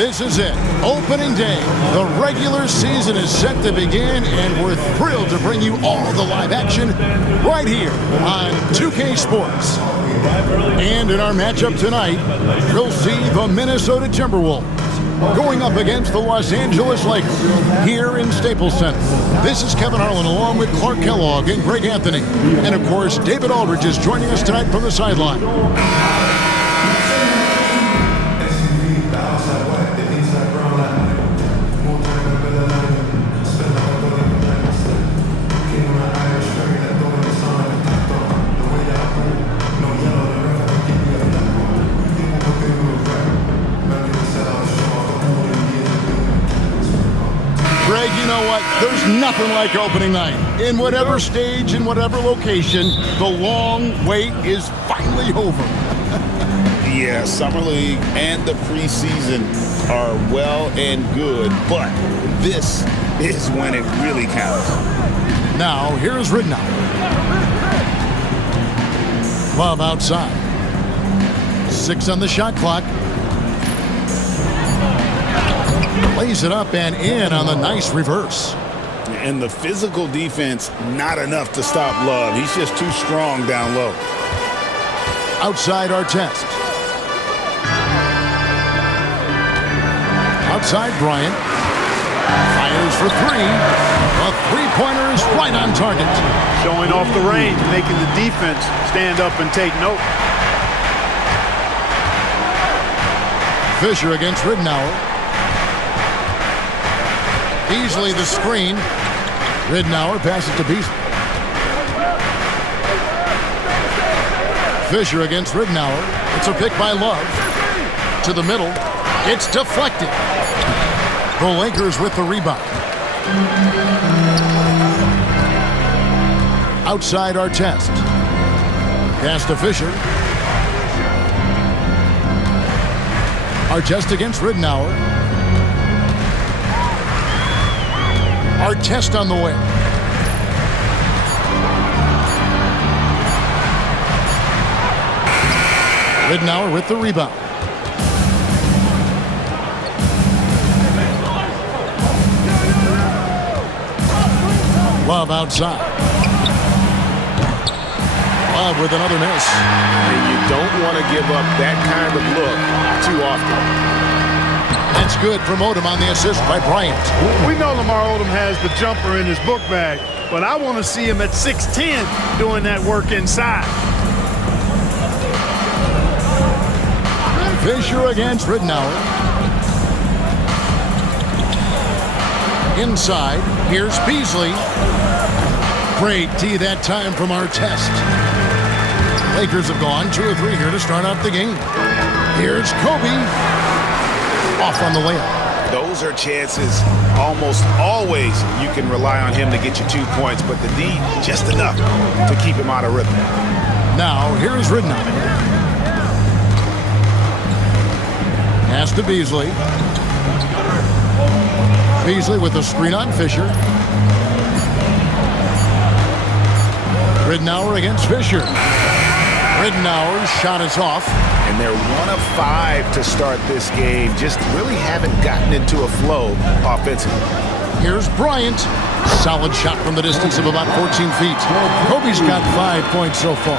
This is it. Opening day. The regular season is set to begin, and we're thrilled to bring you all the live action right here on 2K Sports. And in our matchup tonight, we'll see the Minnesota Timberwolves going up against the Los Angeles Lakers here in Staples Center. This is Kevin Harlan along with Clark Kellogg and Greg Anthony. And of course, David Aldridge is joining us tonight from the sideline. Greg, you know what? There's nothing like opening night. In whatever stage, in whatever location, the long wait is finally over. Yeah, Summer League and the preseason are well and good, but this is when it really counts. Now, here's Ridnow. Love outside. 6 on the shot clock. Plays it up and in on the nice reverse. And the physical defense, not enough to stop Love. He's just too strong down low. Outside Artest. Outside Bryant. Fires for 3. A three-pointer is right on target. Showing off the range, making the defense stand up and take note. Fisher against Ridnour. Beasley the screen. Ridnour passes to Beasley. Fisher against Ridnour. It's a pick by Love. To the middle. It's deflected. The Lakers with the rebound. Outside Artest. Pass to Fisher. Artest against Ridnour. Artest on the way. Ridnour with the rebound. Love outside. Love with another miss. And you don't want to give up that kind of look too often. That's good from Odom on the assist by Bryant. We know Lamar Odom has the jumper in his book bag, but I want to see him at 6'10" doing that work inside. Fisher against Ridnour. Inside, here's Beasley. Great D that time from Artest. Lakers have gone 2 or 3 here to start out the game. Here's Kobe. Off on the layup. Those are chances almost always you can rely on him to get you 2 points, but the D just enough to keep him out of rhythm. Now, here's Ridnour. Pass to Beasley. Beasley with the screen on Fisher. Ridnour against Fisher. Ridnour's shot is off. And they're 1 of 5 to start this game. Just really haven't gotten into a flow offensively. Here's Bryant. Solid shot from the distance of about 14 feet. Kobe's got 5 points so far.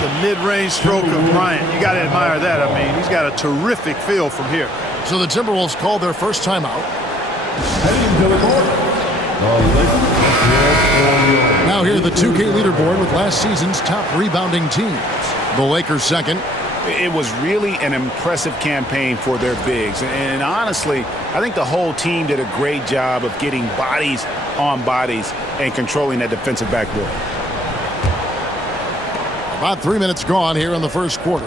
The mid-range stroke of Bryant, you got to admire that. I mean, he's got a terrific feel from here. So the Timberwolves call their first timeout. Now here the 2K leaderboard with last season's top rebounding teams. The Lakers second. It was really an impressive campaign for their bigs. And honestly, I think the whole team did a great job of getting bodies on bodies and controlling that defensive backboard. About 3 minutes gone here in the first quarter.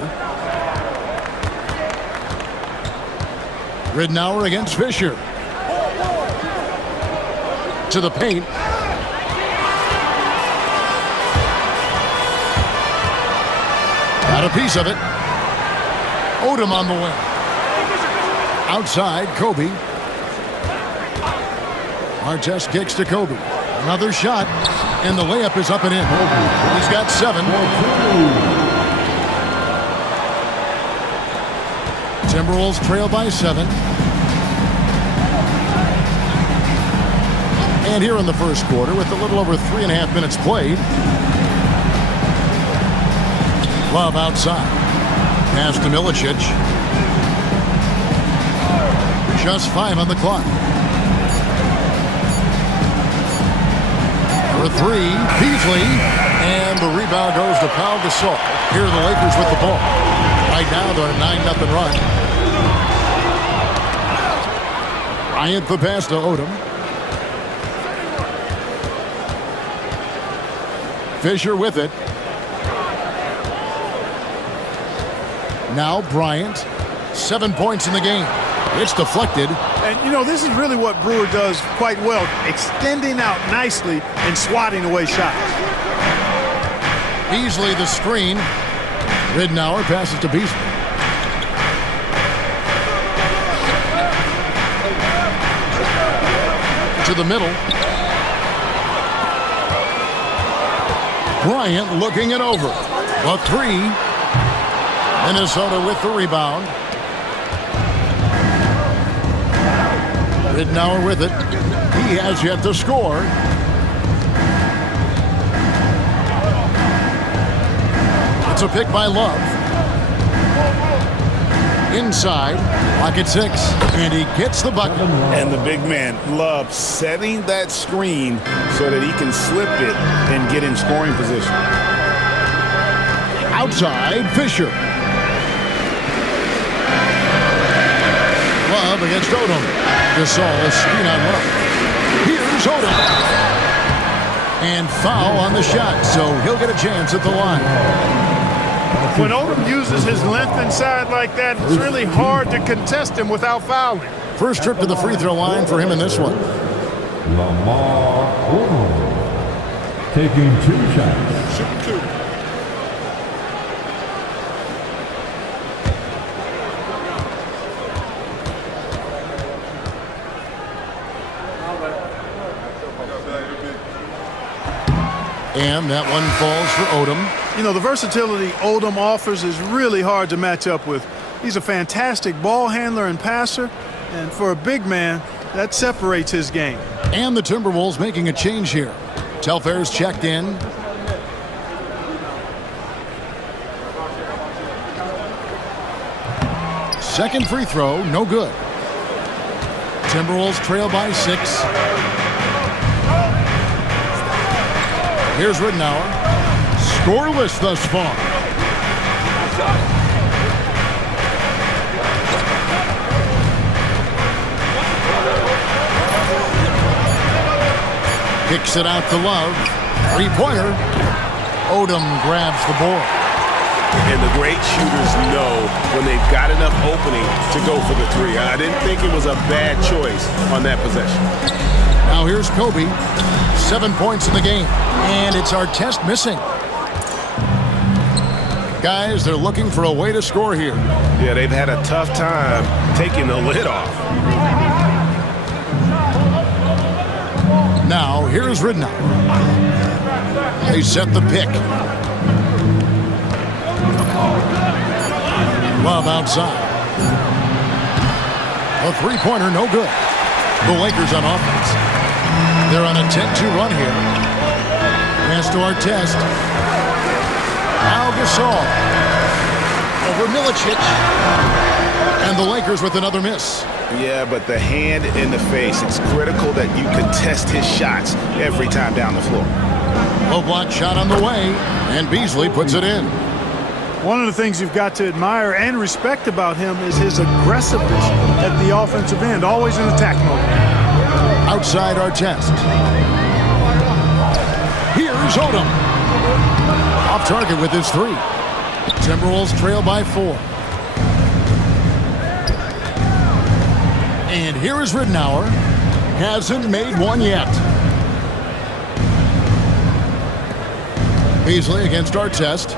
Ridnour against Fisher. To the paint. Got a piece of it. Odom on the wing. Outside, Kobe. Artest kicks to Kobe. Another shot, and the layup is up and in. He's got 7. Timberwolves trail by 7. And here in the first quarter, with a little over 3.5 minutes played, Love outside. Pass to Milicic. Just 5 on the clock. For 3, Beasley. And the rebound goes to Pau Gasol. Here are the Lakers with the ball. Right now, they're a 9-0 run. Bryant the pass to Odom. Fisher with it. Now Bryant. 7 points in the game. It's deflected. And, you know, this is really what Brewer does quite well, extending out nicely and swatting away shots. Beasley the screen. Ridnour passes to Beasley. To the middle. Bryant looking it over. A 3. Minnesota with the rebound. Ridnour with it. He has yet to score. It's a pick by Love. Inside. Clock at 6. And he gets the bucket. And the big man, Love, setting that screen so that he can slip it and get in scoring position. Outside, Fisher. Love against Odom. Gasol, a screen on Love. Here's Odom. And foul on the shot, so he'll get a chance at the line. When Odom uses his length inside like that, it's really hard to contest him without fouling. First trip to the free throw line for him in this one. Lamar Odom taking 2 shots. Shooting 2. And that one falls for Odom. You know, the versatility Odom offers is really hard to match up with. He's a fantastic ball handler and passer, and for a big man, that separates his game. And the Timberwolves making a change here. Telfair's checked in. Second free throw, no good. Timberwolves trail by 6. Here's Ridnour. Scoreless thus far. Kicks it out to Love. 3-pointer. Odom grabs the board. And the great shooters know when they've got enough opening to go for the 3. I didn't think it was a bad choice on that possession. Now here's Kobe. 7 points in the game. And it's Artest missing. Guys, they're looking for a way to score here. Yeah, they've had a tough time taking the lid off. Now, here's Ridnour. They set the pick. Love outside. A 3-pointer, no good. The Lakers on offense. They're on a 10-2 run here. Pass to Artest. Pau Gasol. Over Milicic. And the Lakers with another miss. Yeah, but the hand in the face, it's critical that you contest his shots every time down the floor. Low block shot on the way. And Beasley puts it in. One of the things you've got to admire and respect about him is his aggressiveness at the offensive end, always in attack mode. Outside Artest. Here's Odom. Off target with his 3. Timberwolves trail by 4. And here is Ridnour. Hasn't made one yet. Beasley against Artest.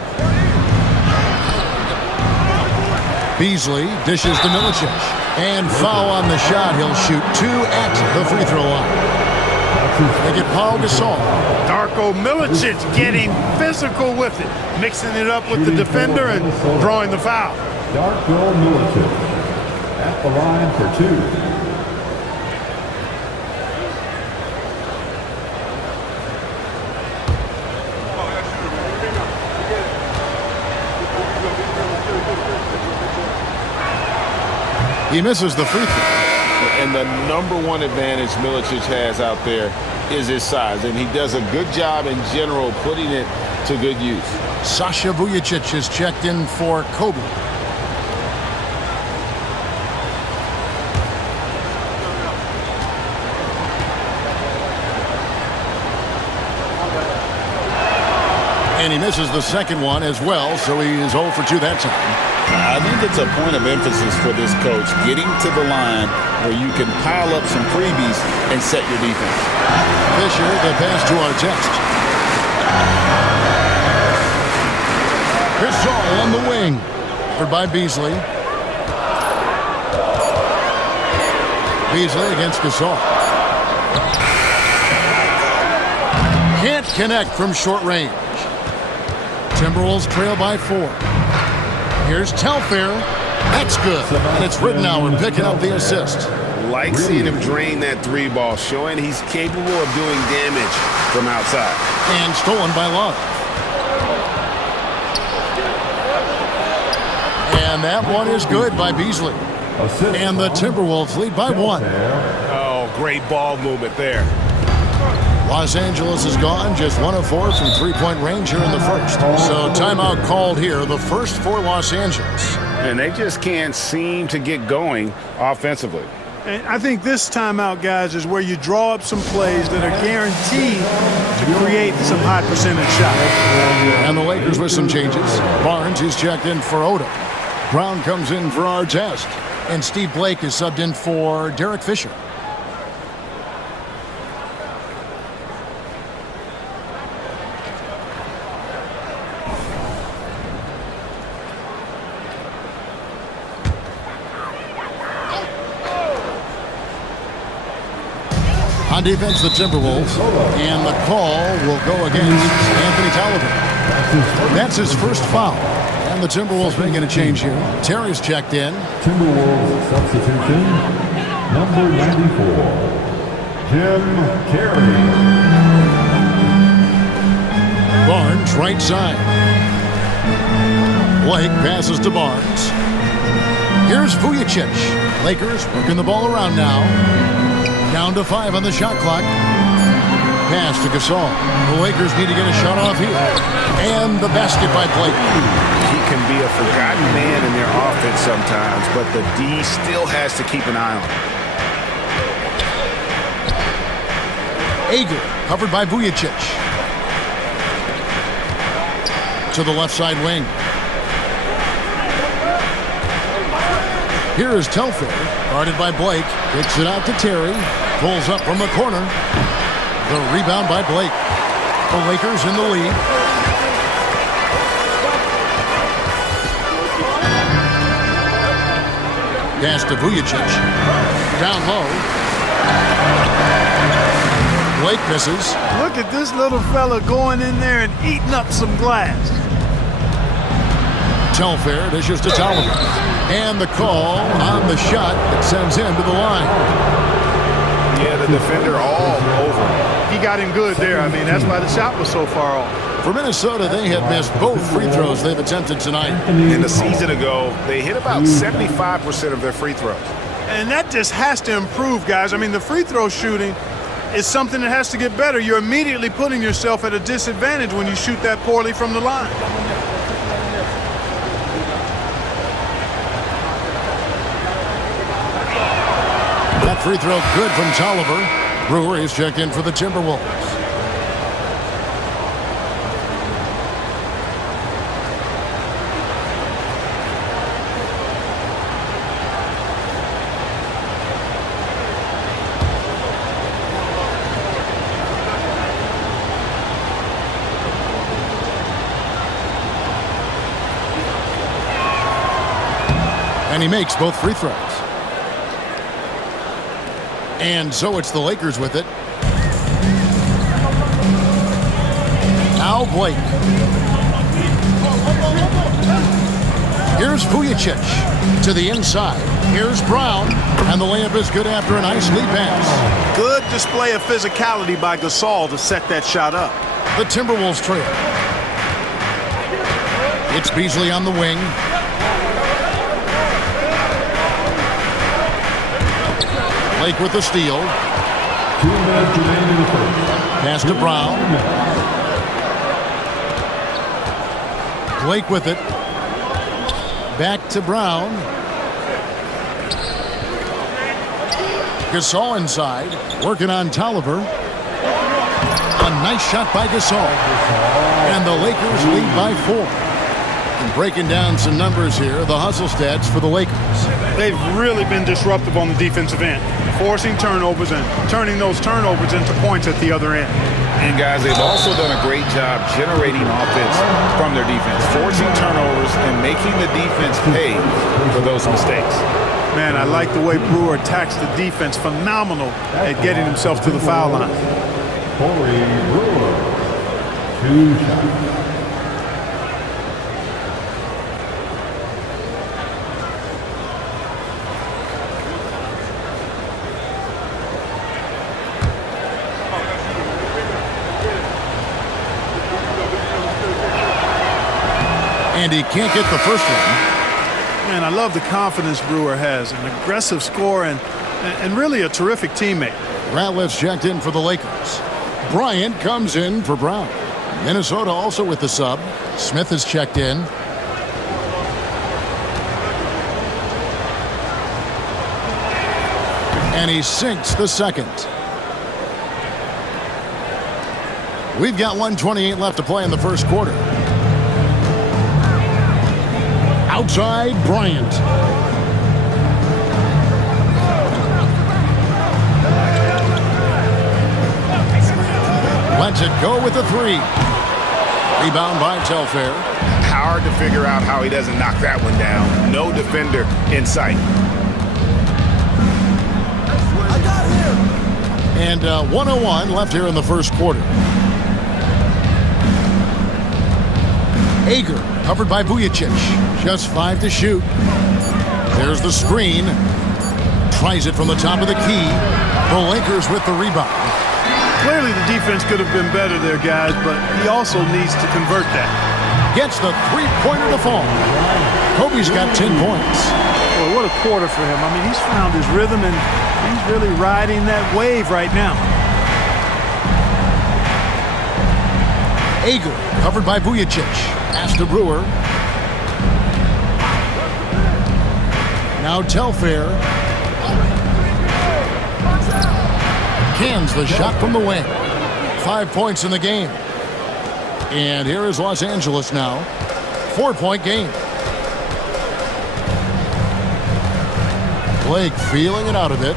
Beasley dishes to Milicic. And foul on the shot. He'll shoot 2 at the free throw line. They get Pau Gasol. Darko Milicic getting physical with it, mixing it up with the defender and drawing the foul. Darko Milicic at the line for 2. He misses the free throw. And the #1 advantage Milicic has out there is his size, and he does a good job in general putting it to good use. Sasha Vujacic is checked in for Kobe. And he misses the second one as well, so he is 0 for 2 that time. I think it's a point of emphasis for this coach, getting to the line where you can pile up some freebies and set your defense. Fisher, the pass to Artest. Gasol on the wing. Covered by Beasley. Beasley against Gasol. Can't connect from short range. Timberwolves trail by 4. Here's Telfair. That's good. And it's Rittenauer picking up the assist. Like seeing him drain that 3 ball, showing he's capable of doing damage from outside. And stolen by Love. And that one is good by Beasley. And the Timberwolves lead by 1. Oh, great ball movement there. Los Angeles is gone, just 1 of 4 from three-point range here in the first. So timeout called here, the first for Los Angeles. And they just can't seem to get going offensively. And I think this timeout, guys, is where you draw up some plays that are guaranteed to create some high percentage shots. And the Lakers with some changes. Barnes is checked in for Oda. Brown comes in for Artest. And Steve Blake is subbed in for Derek Fisher. On defense, the Timberwolves, and the call will go against Anthony Tolliver. That's his first foul, and the Timberwolves making a change here. Terry's checked in. Timberwolves substitution, number 94, Jim Carey. Barnes, right side. Blake passes to Barnes. Here's Vujacic. Lakers working the ball around now. Down to 5 on the shot clock. Pass to Gasol. The Lakers need to get a shot off here. And the basket by Blake. He can be a forgotten man in their offense sometimes, but the D still has to keep an eye on him. Ager, covered by Vujacic. To the left side wing. Here is Telfair, guarded by Blake. Kicks it out to Terry. Pulls up from the corner. The rebound by Blake. The Lakers in the lead. Pass to Vujacic. Down low. Blake misses. Look at this little fella going in there and eating up some glass. Telfair dishes to Tolliver. And the call on the shot that sends him to the line. Yeah, the defender all over him. He got him good there. I mean, that's why the shot was so far off. For Minnesota, they have missed both free throws they've attempted tonight. And a season ago, they hit about 75% of their free throws. And that just has to improve, guys. I mean, the free throw shooting is something that has to get better. You're immediately putting yourself at a disadvantage when you shoot that poorly from the line. That free throw good from Tolliver. Brewer is checked in for the Timberwolves. And he makes both free throws. And so it's the Lakers with it. Now Blake. Here's Vujacic to the inside. Here's Brown. And the layup is good after a nice lead pass. Good display of physicality by Gasol to set that shot up. The Timberwolves trail. It's Beasley on the wing. Blake with the steal. 2 minutes remaining in the first. Pass to Brown. Blake with it. Back to Brown. Gasol inside. Working on Tolliver. A nice shot by Gasol. And the Lakers lead by 4. And breaking down some numbers here, the hustle stats for the Lakers. They've really been disruptive on the defensive end, forcing turnovers and turning those turnovers into points at the other end. And, guys, they've also done a great job generating offense from their defense, forcing turnovers and making the defense pay for those mistakes. Man, I like the way Brewer attacks the defense. Phenomenal at getting himself to the foul line. Corey Brewer, 2 shots. And he can't get the first one. Man, I love the confidence Brewer has, an aggressive scorer and really a terrific teammate. Ratliff's checked in for the Lakers. Bryant comes in for Brown. Minnesota also with the sub. Smith is checked in. And he sinks the second. We've got 1:28 left to play in the first quarter. Outside, Bryant. Lets it go with the 3. Rebound by Telfair. Hard to figure out how he doesn't knock that one down. No defender in sight. And 1:01 left here in the first quarter. Ager covered by Vujicic. Just 5 to shoot. There's the screen. Tries it from the top of the key. The Lakers with the rebound. Clearly the defense could have been better there, guys, but he also needs to convert that. Gets the 3-pointer to fall. Kobe's got 10 points. Boy, what a quarter for him. I mean, he's found his rhythm, and he's really riding that wave right now. Ager covered by Vujicic. Pass to Brewer. Now Telfair. Cans the shot from the wing. 5 points in the game. And here is Los Angeles now. 4-point game. Blake feeling it out a bit.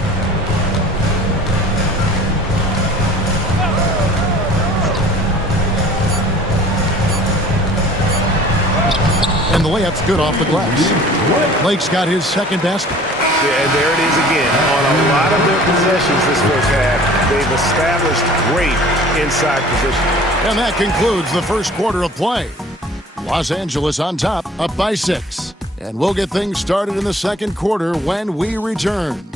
And the layup's good off the glass. Blake's got his second basket. Yeah, there it is again. On a lot of their possessions this first half, they've established great inside position. And that concludes the first quarter of play. Los Angeles on top, up by 6. And we'll get things started in the second quarter when we return.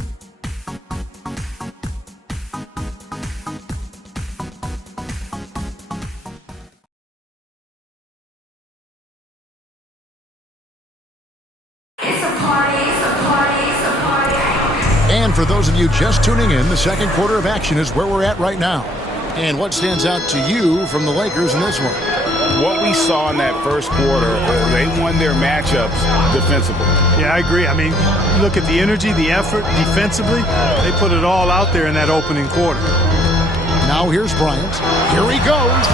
And for those of you just tuning in, the second quarter of action is where we're at right now. And what stands out to you from the Lakers in this one? What we saw in that first quarter, they won their matchups defensively. Yeah, I agree. I mean, look at the energy, the effort defensively. They put it all out there in that opening quarter. Now here's Bryant. Here he goes.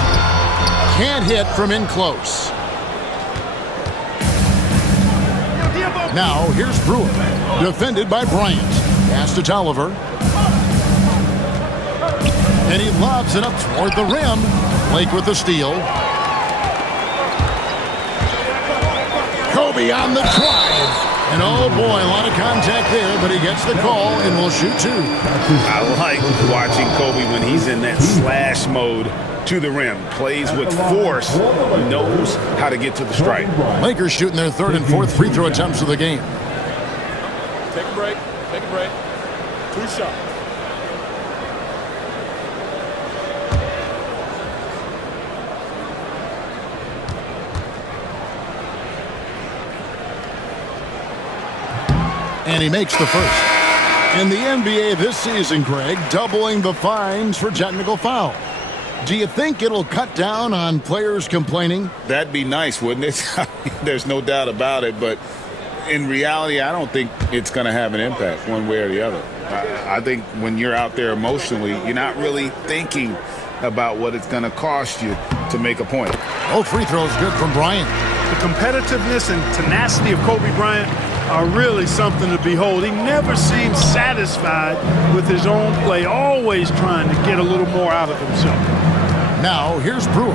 Can't hit from in close. Now here's Brewer. Defended by Bryant. Pass to Tolliver. And he lobs it up toward the rim. Blake with the steal. Kobe on the drive. And oh boy, a lot of contact there, but he gets the call and will shoot 2. I like watching Kobe when he's in that slash mode to the rim. Plays with force, knows how to get to the stripe. Lakers shooting their 3rd and 4th free throw attempts of the game. Take a break. Take a break. 2 shots. And he makes the first. In the NBA this season, Greg, doubling the fines for technical foul. Do you think it'll cut down on players complaining? That'd be nice, wouldn't it? There's no doubt about it, but in reality, I don't think it's going to have an impact one way or the other. I think when you're out there emotionally, you're not really thinking about what it's going to cost you to make a point. Oh, free throws good from Bryant. The competitiveness and tenacity of Kobe Bryant are really something to behold. He never seems satisfied with his own play, always trying to get a little more out of himself. Now, here's Brewer.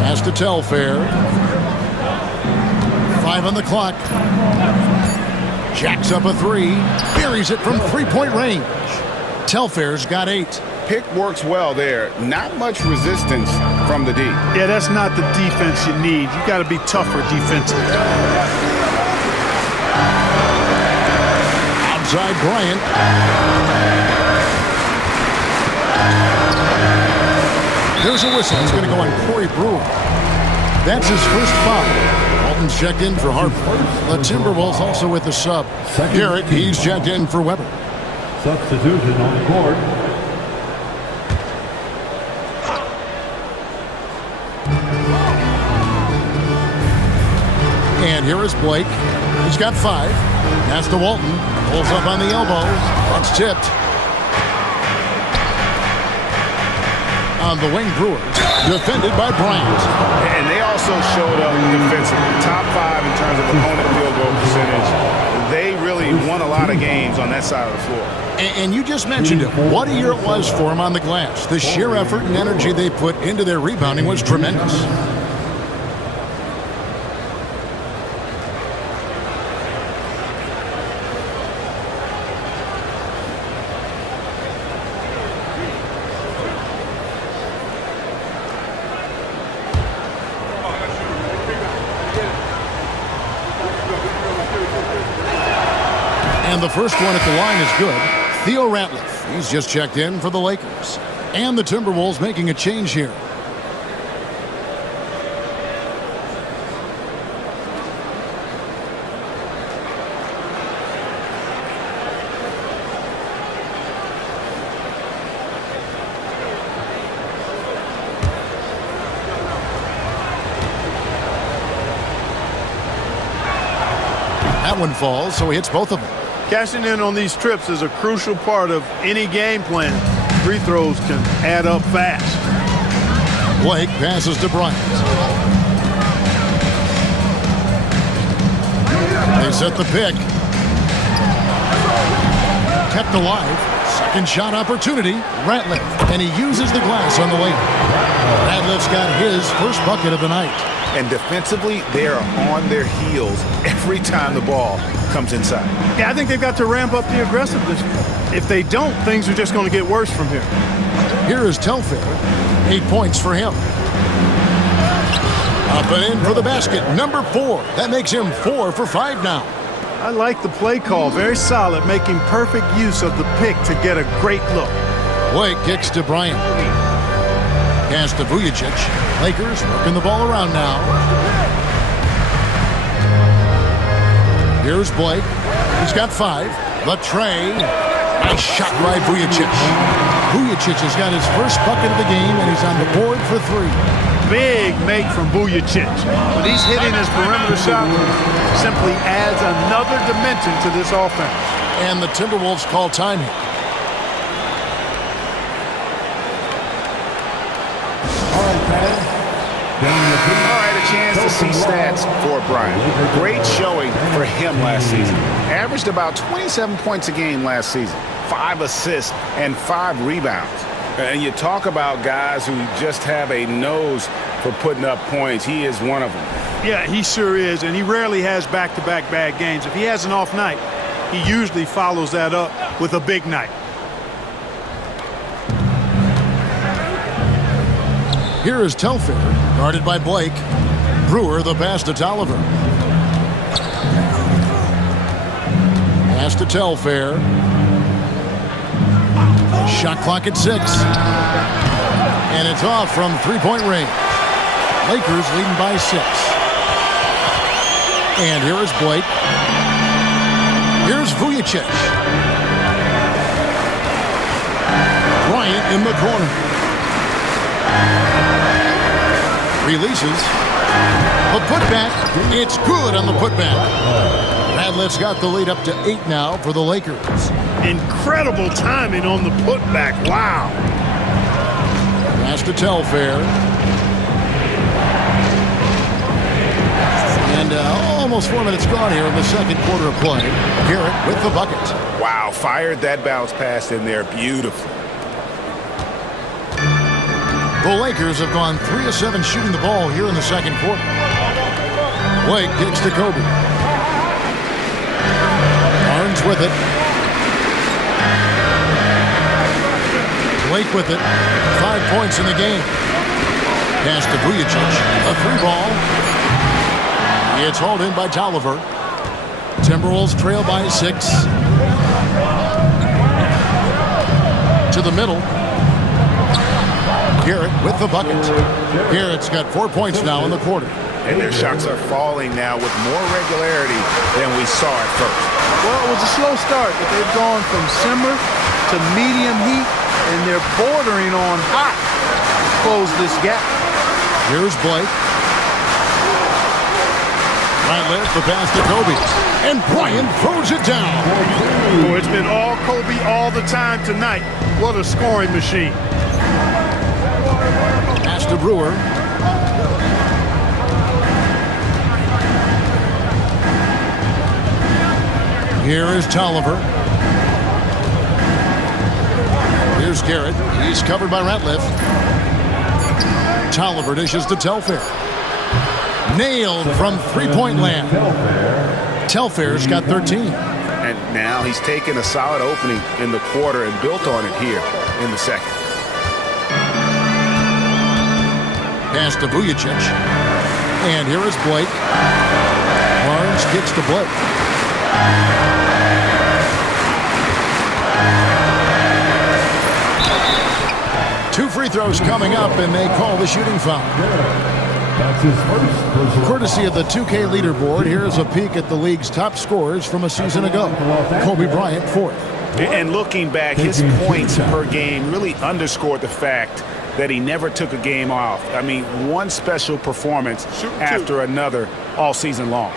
Pass to Telfair. 5 on the clock. Jacks up a 3. Buries it from three-point range. Telfair's got 8. Pick works well there. Not much resistance from the D. Yeah, that's not the defense you need. You got to be tougher defensively. Outside Bryant. There's a whistle. It's going to go on Corey Brewer. That's his first foul. Walton's checked in for Harper. The Timberwolves also with the sub. Garrett, he's checked in for Weber. Substitution on the court. And here is Blake. He's got 5. Pass to Walton. Pulls up on the elbow. That's tipped. On the wing, Brewer. Defended by Bryant. And they also showed up defensively. Top 5 in terms of opponent field goal percentage. They really won a lot of games on that side of the floor. And you just mentioned it. What a year it was for him on the glass. The sheer effort and energy they put into their rebounding was tremendous. And the first one at the line is good. Theo Ratliff, he's just checked in for the Lakers. And the Timberwolves making a change here. That one falls, so he hits both of them. Cashing in on these trips is a crucial part of any game plan. Free throws can add up fast. Blake passes to Bryant. They set the pick. Kept alive. Second shot opportunity. Ratliff. And he uses the glass on the way. Ratliff's got his first bucket of the night. And defensively, they are on their heels every time the ball comes inside. Yeah, I think they've got to ramp up the aggressiveness. If they don't, things are just going to get worse from here. Here is Telfair. 8 points for him. Up and in for the basket. Number 4. That makes him 4 for 5 now. I like the play call. Very solid, making perfect use of the pick to get a great look. Blake kicks to Bryant. Pass to Vujicic. Lakers working the ball around now. Here's Blake. He's got 5. The tray. Nice shot by Vujicic. Vujicic has got his first bucket of the game, and he's on the board for 3. Big make from Vujicic. When he's hitting his perimeter shot, simply adds another dimension to this offense. And the Timberwolves call time here. All right, a chance to see stats for Bryant. Great showing for him last season. Averaged about 27 points a game last season. 5 assists and 5 rebounds. And you talk about guys who just have a nose for putting up points. He is one of them. Yeah, he sure is, and he rarely has back-to-back bad games. If he has an off night, he usually follows that up with a big night. Here is Telfair, guarded by Blake. Brewer, the pass to Tolliver. Pass to Telfair. Shot clock at 6. And it's off from three-point range. Lakers leading by 6. And here is Blake. Here's Vujacic. Bryant in the corner. Releases. A putback. It's good on the putback. Radliff's got the lead up to 8 now for the Lakers. Incredible timing on the putback. Wow. Pass to Telfair. And almost 4 minutes gone here in the second quarter of play. Garrett with the bucket. Wow, fired that bounce pass in there beautifully. The Lakers have gone 3 of 7 shooting the ball here in the second quarter. Blake kicks to Kobe. Barnes with it. Blake with it. 5 points in the game. Pass to Vujacic. A 3-ball. It's hauled in by Tolliver. Timberwolves trail by 6. To the middle. Garrett with the bucket. Garrett's got 4 points now in the quarter. And their shots are falling now with more regularity than we saw at first. Well, it was a slow start, but they've gone from simmer to medium heat, and they're bordering on hot to close this gap. Here's Blake. Ratliff, the pass to Kobe. And Bryant throws it down. Oh, it's been all Kobe all the time tonight. What a scoring machine. Pass to Brewer. Here is Tolliver. Here's Garrett. He's covered by Ratliff. Tolliver dishes to Telfair. Nailed from three-point land. Telfair's got 13. And now he's taken a solid opening in the quarter and built on it here in the second. Pass to Vujacic. And here is Blake. Barnes kicks to Blake. 2 free throws coming up, and they call the shooting foul. That's his first. Courtesy of the 2K leaderboard, here's a peek at the league's top scorers from a season ago. Kobe Bryant, 4th. And looking back, his points per game really underscored the fact that he never took a game off. I mean, one special performance after another all season long.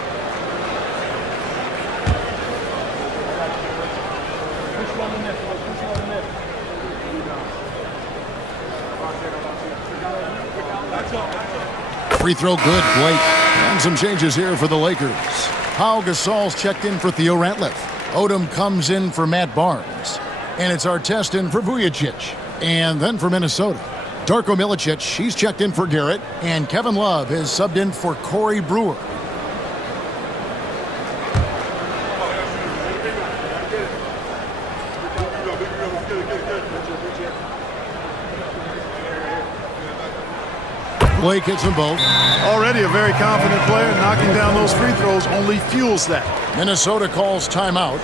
Free throw good, Blake. And some changes here for the Lakers. Pau Gasol's checked in for Theo Ratliff. Odom comes in for Matt Barnes. And it's Artest in for Vujacic. And then for Minnesota, Darko Milicic, he's checked in for Garrett. And Kevin Love is subbed in for Corey Brewer. Blake hits them both. Already a very confident player. Knocking down those free throws only fuels that. Minnesota calls timeout.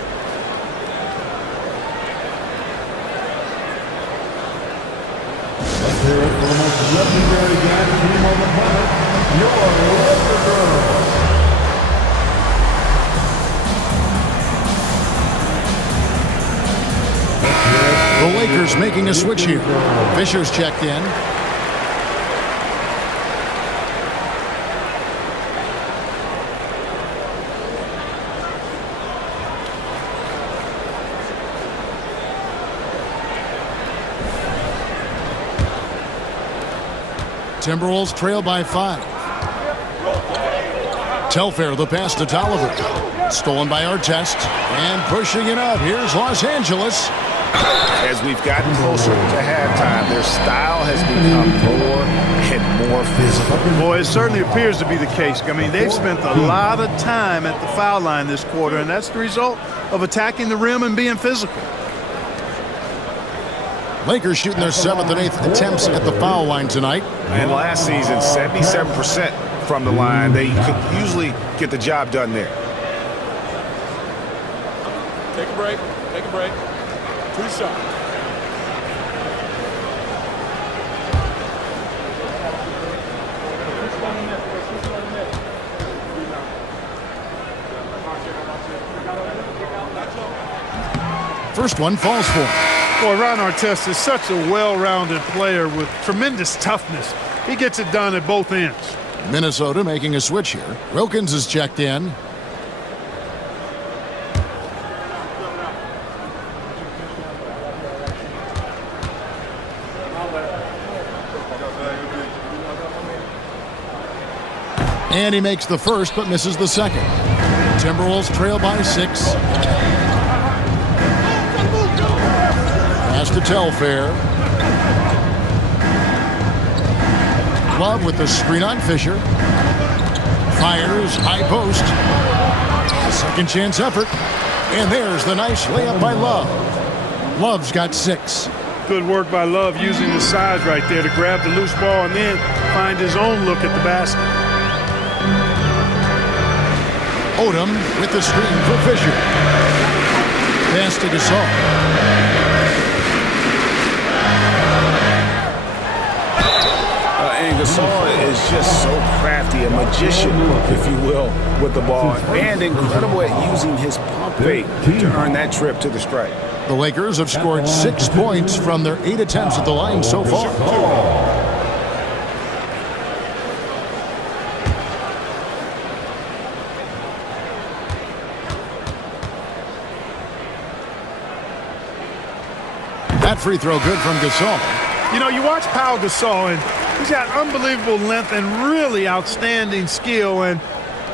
Let's hear it for the most legendary gas team on the planet, your Lakers. The Lakers making a switch here. Fisher's checked in. Timberwolves trail by 5. Telfair, the pass to Tolliver. Stolen by Artest. And pushing it up. Here's Los Angeles. As we've gotten closer to halftime, their style has become more and more physical. Boy, it certainly appears to be the case. I mean, they've spent a lot of time at the foul line this quarter, and that's the result of attacking the rim and being physical. Lakers shooting their 7th and 8th attempts at the foul line tonight. And last season, 77% from the line. They could usually get the job done there. Take a break. Take a break. 2 shots. first one falls for him. Boy, Ron Artest is such a well-rounded player with tremendous toughness. He gets it done at both ends. Minnesota making a switch here. Wilkins is checked in. And he makes the first but misses the second. Timberwolves trail by 6. Pass to Telfair. Love with the screen on Fisher. Fires, high post. Second chance effort. And there's the nice layup by Love. Love's got 6. Good work by Love using his size right there to grab the loose ball and then find his own look at the basket. Odom with the screen for Fisher. Pass to Gasol. And Gasol is just so crafty, a magician, if you will, with the ball, and incredible at using his pump fake to earn that trip to the stripe. The Lakers have scored 6 points from their 8 attempts at the line so far. That free throw good from Gasol. You know, you watch Pau Gasol, and he's got unbelievable length and really outstanding skill and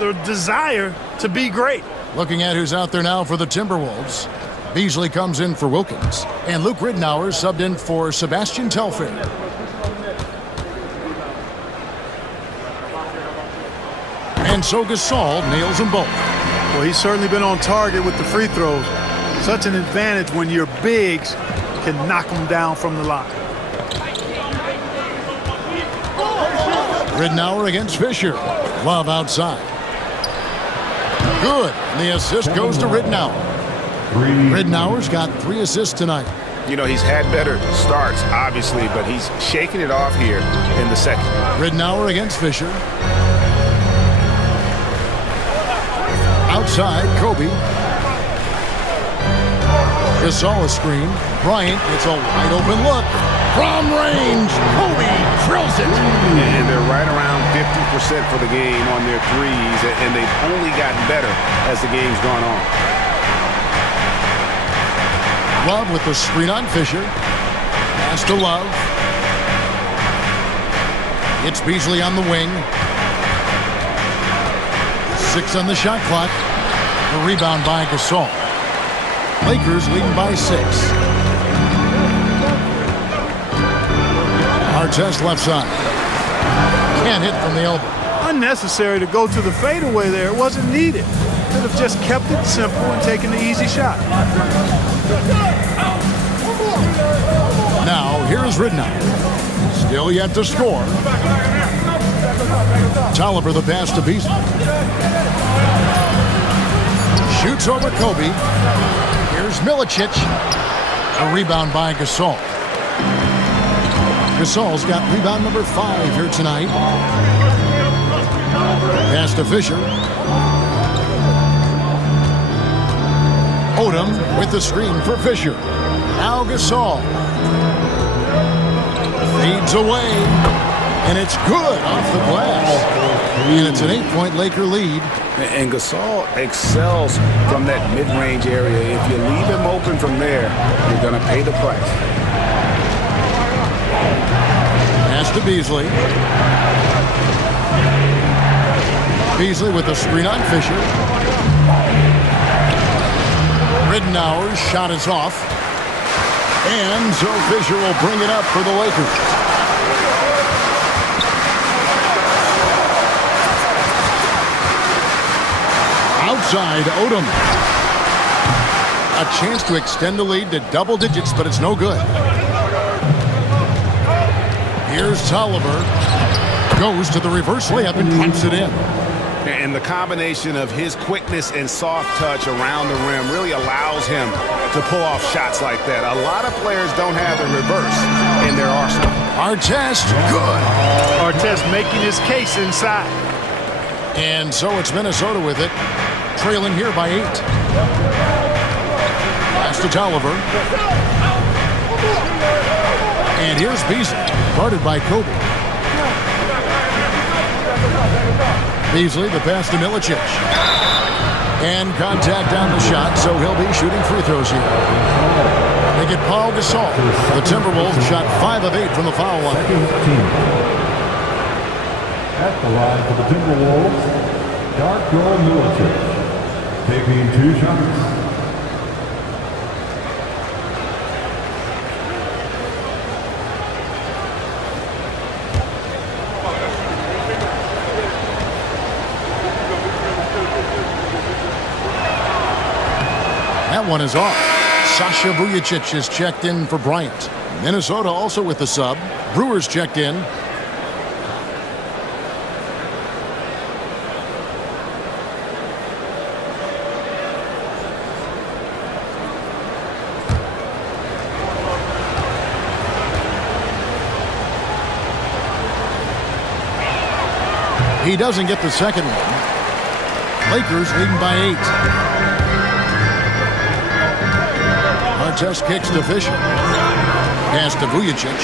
the desire to be great. Looking at who's out there now for the Timberwolves. Beasley comes in for Wilkins. And Luke Ridnour subbed in for Sebastian Telfair. And so Gasol nails them both. Well, he's certainly been on target with the free throws. Such an advantage when your bigs can knock them down from the line. Ridnour against Fisher. Love outside. Good. And the assist goes to Ridnour. Ridnour's got 3 assists tonight. You know, he's had better starts, obviously, but he's shaking it off here in the second. Ridnour against Fisher. Outside, Kobe. Gasol a screen. Bryant gets a wide open look. From range, Kobe drills it. And they're right around 50% for the game on their threes, and they've only gotten better as the game's gone on. Love with the screen on Fisher. Pass to Love. It's Beasley on the wing. 6 on the shot clock. The rebound by Gasol. Lakers leading by 6. Artest left side. Can't hit from the elbow. Unnecessary to go to the fadeaway there. It wasn't needed. Could have just kept it simple and taken the easy shot. Now, here's Ridnour. Still yet to score. Tolliver the pass to Beasley. Shoots over Kobe. Here's Milicic. A rebound by Gasol. Gasol's got rebound number 5 here tonight. Pass to Fisher. Odom with the screen for Fisher. Now Gasol. Fades away. And it's good off the glass. And it's an 8-point Laker lead. And Gasol excels from that mid-range area. If you leave him open from there, you're going to pay the price. Pass to Beasley. Beasley with the screen on Fisher. Ridnour's shot is off. And so Fisher will bring it up for the Lakers. Outside, Odom. A chance to extend the lead to double digits, but it's no good. Here's Tolliver. Goes to the reverse layup and pumps it in. And the combination of his quickness and soft touch around the rim really allows him to pull off shots like that. A lot of players don't have the reverse in their arsenal. Artest, good. Artest making his case inside. And so it's Minnesota with it. Trailing here by 8. Pass to Tolliver. And here's Beasley, guarded by Kobe. Beasley, the pass to Milicic. And contact on the shot, so he'll be shooting free throws here. They get Paul Gasol. The Timberwolves shot 5 of 8 from the foul line. At the line for the Timberwolves, Darko Milicic, taking 2 shots. That one is off. Sasha Vujacic is checked in for Bryant. Minnesota also with the sub. Brewers checked in. He doesn't get the second one. Lakers leading by 8. Artest kicks to Fisher. Pass to Vujacic.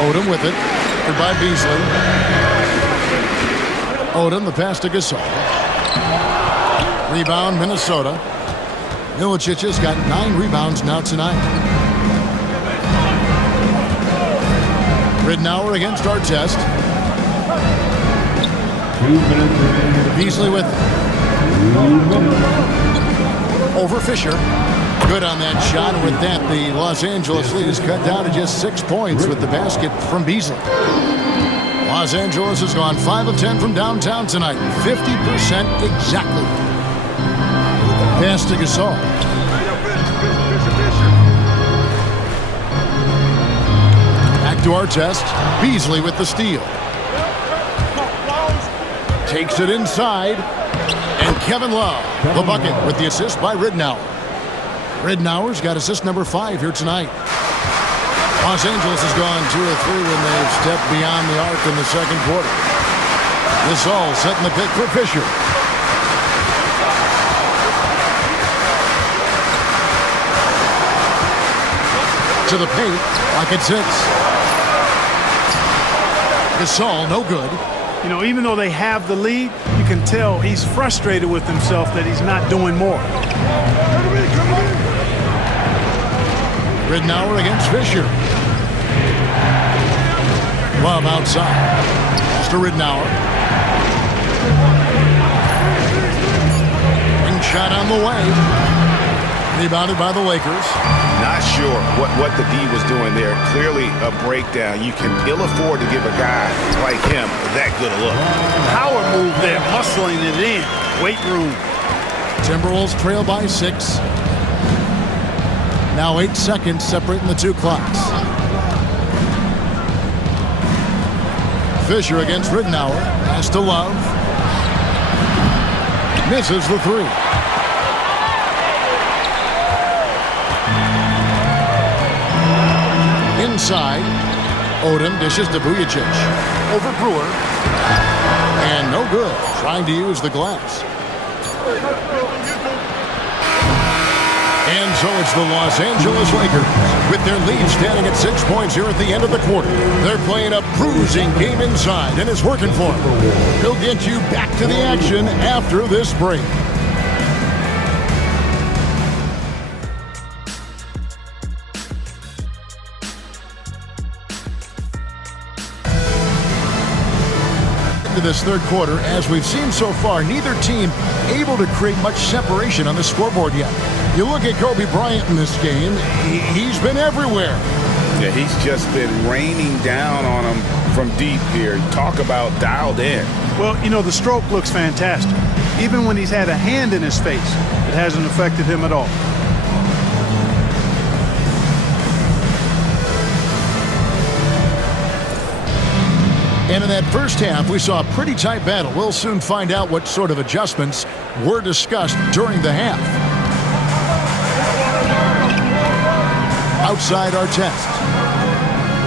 Odom with it. By Beasley. Odom, the pass to Gasol. Rebound, Minnesota. Milicic has got 9 rebounds now tonight. Ridnour against Artest. 2 minutes remaining. Beasley with it. 2 minutes. Over Fisher. Good on that shot. And with that, the Los Angeles lead is cut down to just 6 points with the basket from Beasley. Los Angeles has gone 5 of 10 from downtown tonight. 50% exactly. Pass to Gasol. Back to Artest. Beasley with the steal. Takes it inside. And Kevin Love, the bucket with the assist by Ridnour. Ridnour's got assist number 5 here tonight. Los Angeles has gone 2 of 3 when they've stepped beyond the arc in the second quarter. This all setting the pick for Fisher. To the paint, like it sits. Gasol, no good. You know, even though they have the lead, you can tell he's frustrated with himself that he's not doing more. Ridnour against Fisher. Love outside. Pass to Ridnour. Ring shot on the way. Rebounded by the Lakers. Not sure what the D was doing there. Clearly a breakdown. You can ill afford to give a guy like him that good a look. Power move there, muscling it in. Weight room. Timberwolves trail by 6. Now 8 seconds separating the 2 clocks. Fisher against Ridnour. Pass to Love. Misses the 3. Inside, Odom dishes to Vujacic. Over Brewer. And no good. Trying to use the glass. And so it's the Los Angeles Lakers with their lead standing at 6 points here at the end of the quarter. They're playing a bruising game inside, and it's working for them. He'll get you back to the action after this break. This third quarter, as we've seen so far, neither team able to create much separation on the scoreboard yet. You look at Kobe Bryant in this game, he's been everywhere. Yeah, he's just been raining down on him from deep here. Talk about dialed in. Well, you know, the stroke looks fantastic. Even when he's had a hand in his face, it hasn't affected him at all. And in that first half, we saw a pretty tight battle. We'll soon find out what sort of adjustments were discussed during the half. Outside Artest.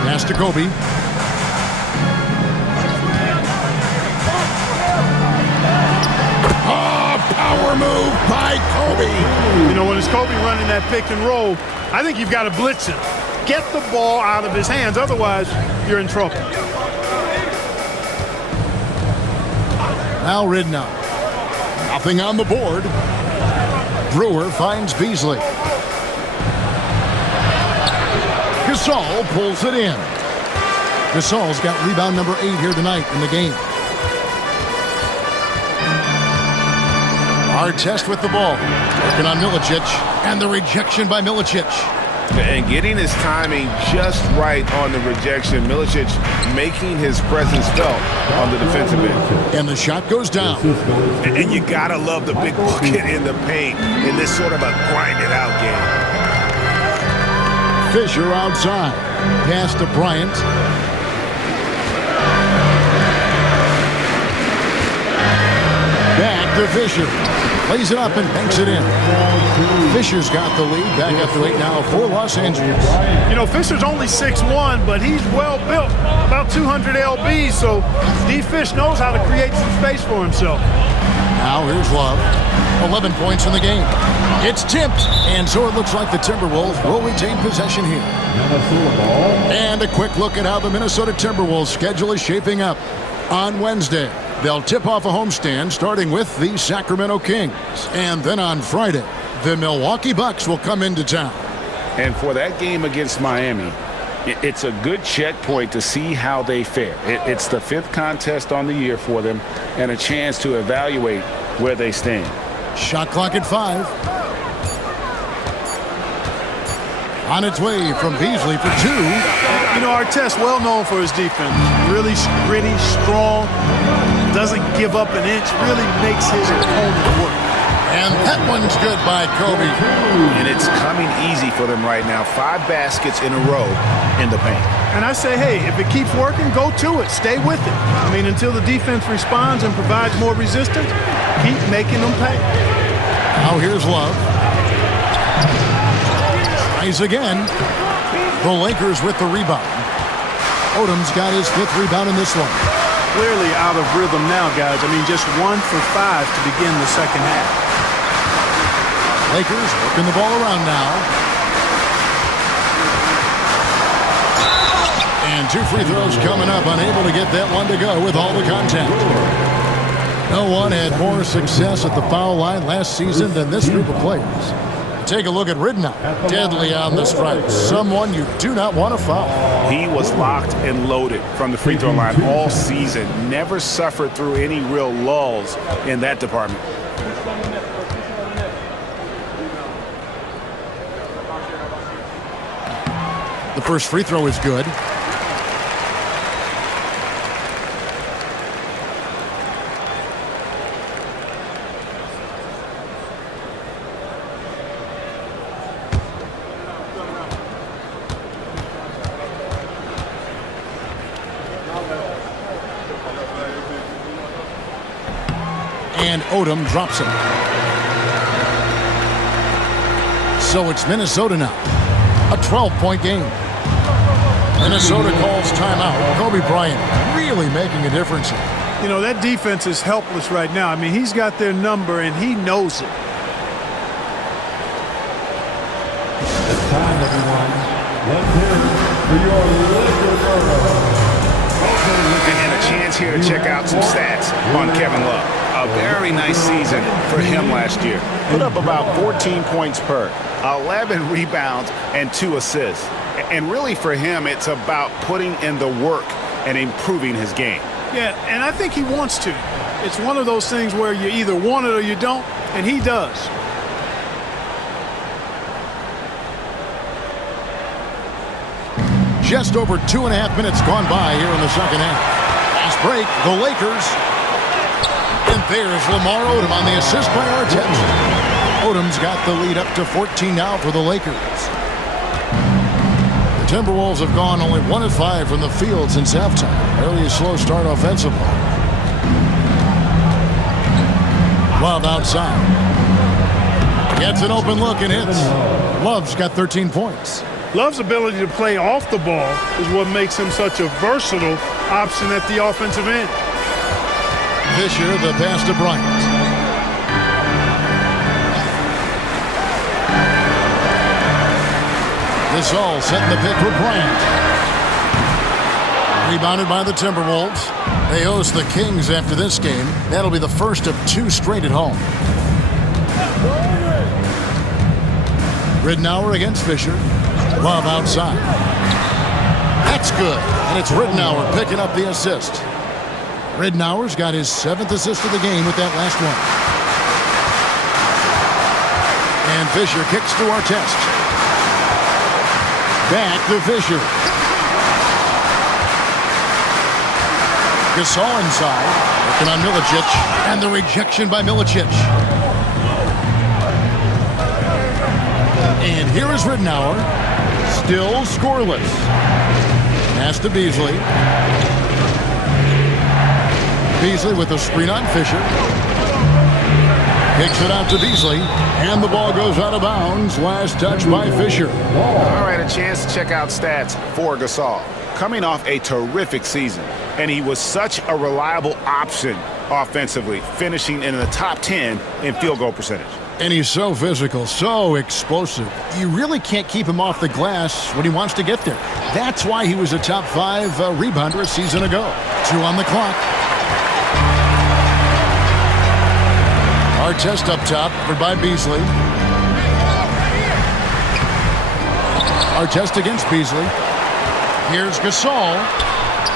Pass to Kobe. Power move by Kobe. You know, when it's Kobe running that pick and roll, I think you've got to blitz him. Get the ball out of his hands. Otherwise, you're in trouble. Now Ridnow. Nothing on the board. Brewer finds Beasley. Gasol pulls it in. Gasol's got rebound number 8 here tonight in the game. Artest with the ball. Working on Milicic. And the rejection by Milicic. And getting his timing just right on the rejection. Milicic making his presence felt on the defensive end. And the shot goes down. And you got to love the big bucket in the paint in this sort of a grinded-out game. Fisher outside. Pass to Bryant. Back to Fisher. Plays it up and banks it in. Fisher's got the lead. Back up to 8 now for Los Angeles. You know, Fisher's only 6'1", but he's well built, about 200 lbs, so D-Fish knows how to create some space for himself. Now here's Love. 11 points in the game. It's tipped, and so it looks like the Timberwolves will retain possession here. And a quick look at how the Minnesota Timberwolves schedule is shaping up. On Wednesday, they'll tip off a homestand starting with the Sacramento Kings. And then on Friday, the Milwaukee Bucks will come into town. And for that game against Miami, it's a good checkpoint to see how they fare. It's the 5th contest on the year for them and a chance to evaluate where they stand. Shot clock at 5. On its way from Beasley for 2. You know, Artest, well known for his defense. Really gritty, strong, doesn't give up an inch, really makes his opponent work. And that one's good by Kobe. And it's coming easy for them right now. 5 baskets in a row in the paint. And I say, hey, if it keeps working, go to it. Stay with it. I mean, until the defense responds and provides more resistance, keep making them pay. Now here's Love. Tries again. The Lakers with the rebound. Odom's got his 5th rebound in this one. Clearly out of rhythm now, guys. I mean, just 1 for 5 to begin the second half. Lakers working the ball around now. And 2 free throws coming up. Unable to get that one to go with all the contact. No one had more success at the foul line last season than this group of players. Take a look at Ridnow. Deadly on the strike. Someone you do not want to foul. He was locked and loaded from the free throw line all season. Never suffered through any real lulls in that department. The first free throw is good. And Odom drops it. So it's Minnesota now. A 12-point game. Minnesota calls timeout. Kobebryant really making a difference here. You know, that defense is helpless right now. I mean, he's got their number, and he knows it. It's time, everyone. Let's hear it for your Lakers. And a chance here to check out some stats on Kevin Love. A very nice season for him last year. Put up about 14 points per, 11 rebounds, and 2 assists. And really for him, it's about putting in the work and improving his game. Yeah, and I think he wants to. It's one of those things where you either want it or you don't, and he does. Just over 2.5 minutes gone by here in the second half. Fast break, the Lakers. And there's Lamar Odom on the assist by Artest. Odom's got the lead up to 14 now for the Lakers. The Timberwolves have gone only 1 of 5 from the field since halftime. Very slow start offensively. Love outside. Gets an open look and hits. Love's got 13 points. Love's ability to play off the ball is what makes him such a versatile option at the offensive end. Fisher, the pass to Bryant. Gasol setting the pick for Bryant. Rebounded by the Timberwolves. They host the Kings after this game. That'll be the first of 2 straight at home. Ridnour against Fisher. Love outside. That's good. And it's Ridnour picking up the assist. Ridnour's got his 7th assist of the game with that last one. And Fisher kicks to Artest. Back to Fisher. Gasol inside. Working on Milicic. And the rejection by Milicic. And here is Ridnour. Still scoreless. Pass to Beasley. Beasley with a screen on Fisher. Kicks it out to Beasley. And the ball goes out of bounds. Last touch by Fisher. All right, a chance to check out stats for Gasol. Coming off a terrific season, and he was such a reliable option offensively, finishing in the top 10 in field goal percentage. And he's so physical, so explosive. You really can't keep him off the glass when he wants to get there. That's why he was a top 5 rebounder a season ago. 2 on the clock. Artest up top, covered by Beasley. Artest against Beasley. Here's Gasol.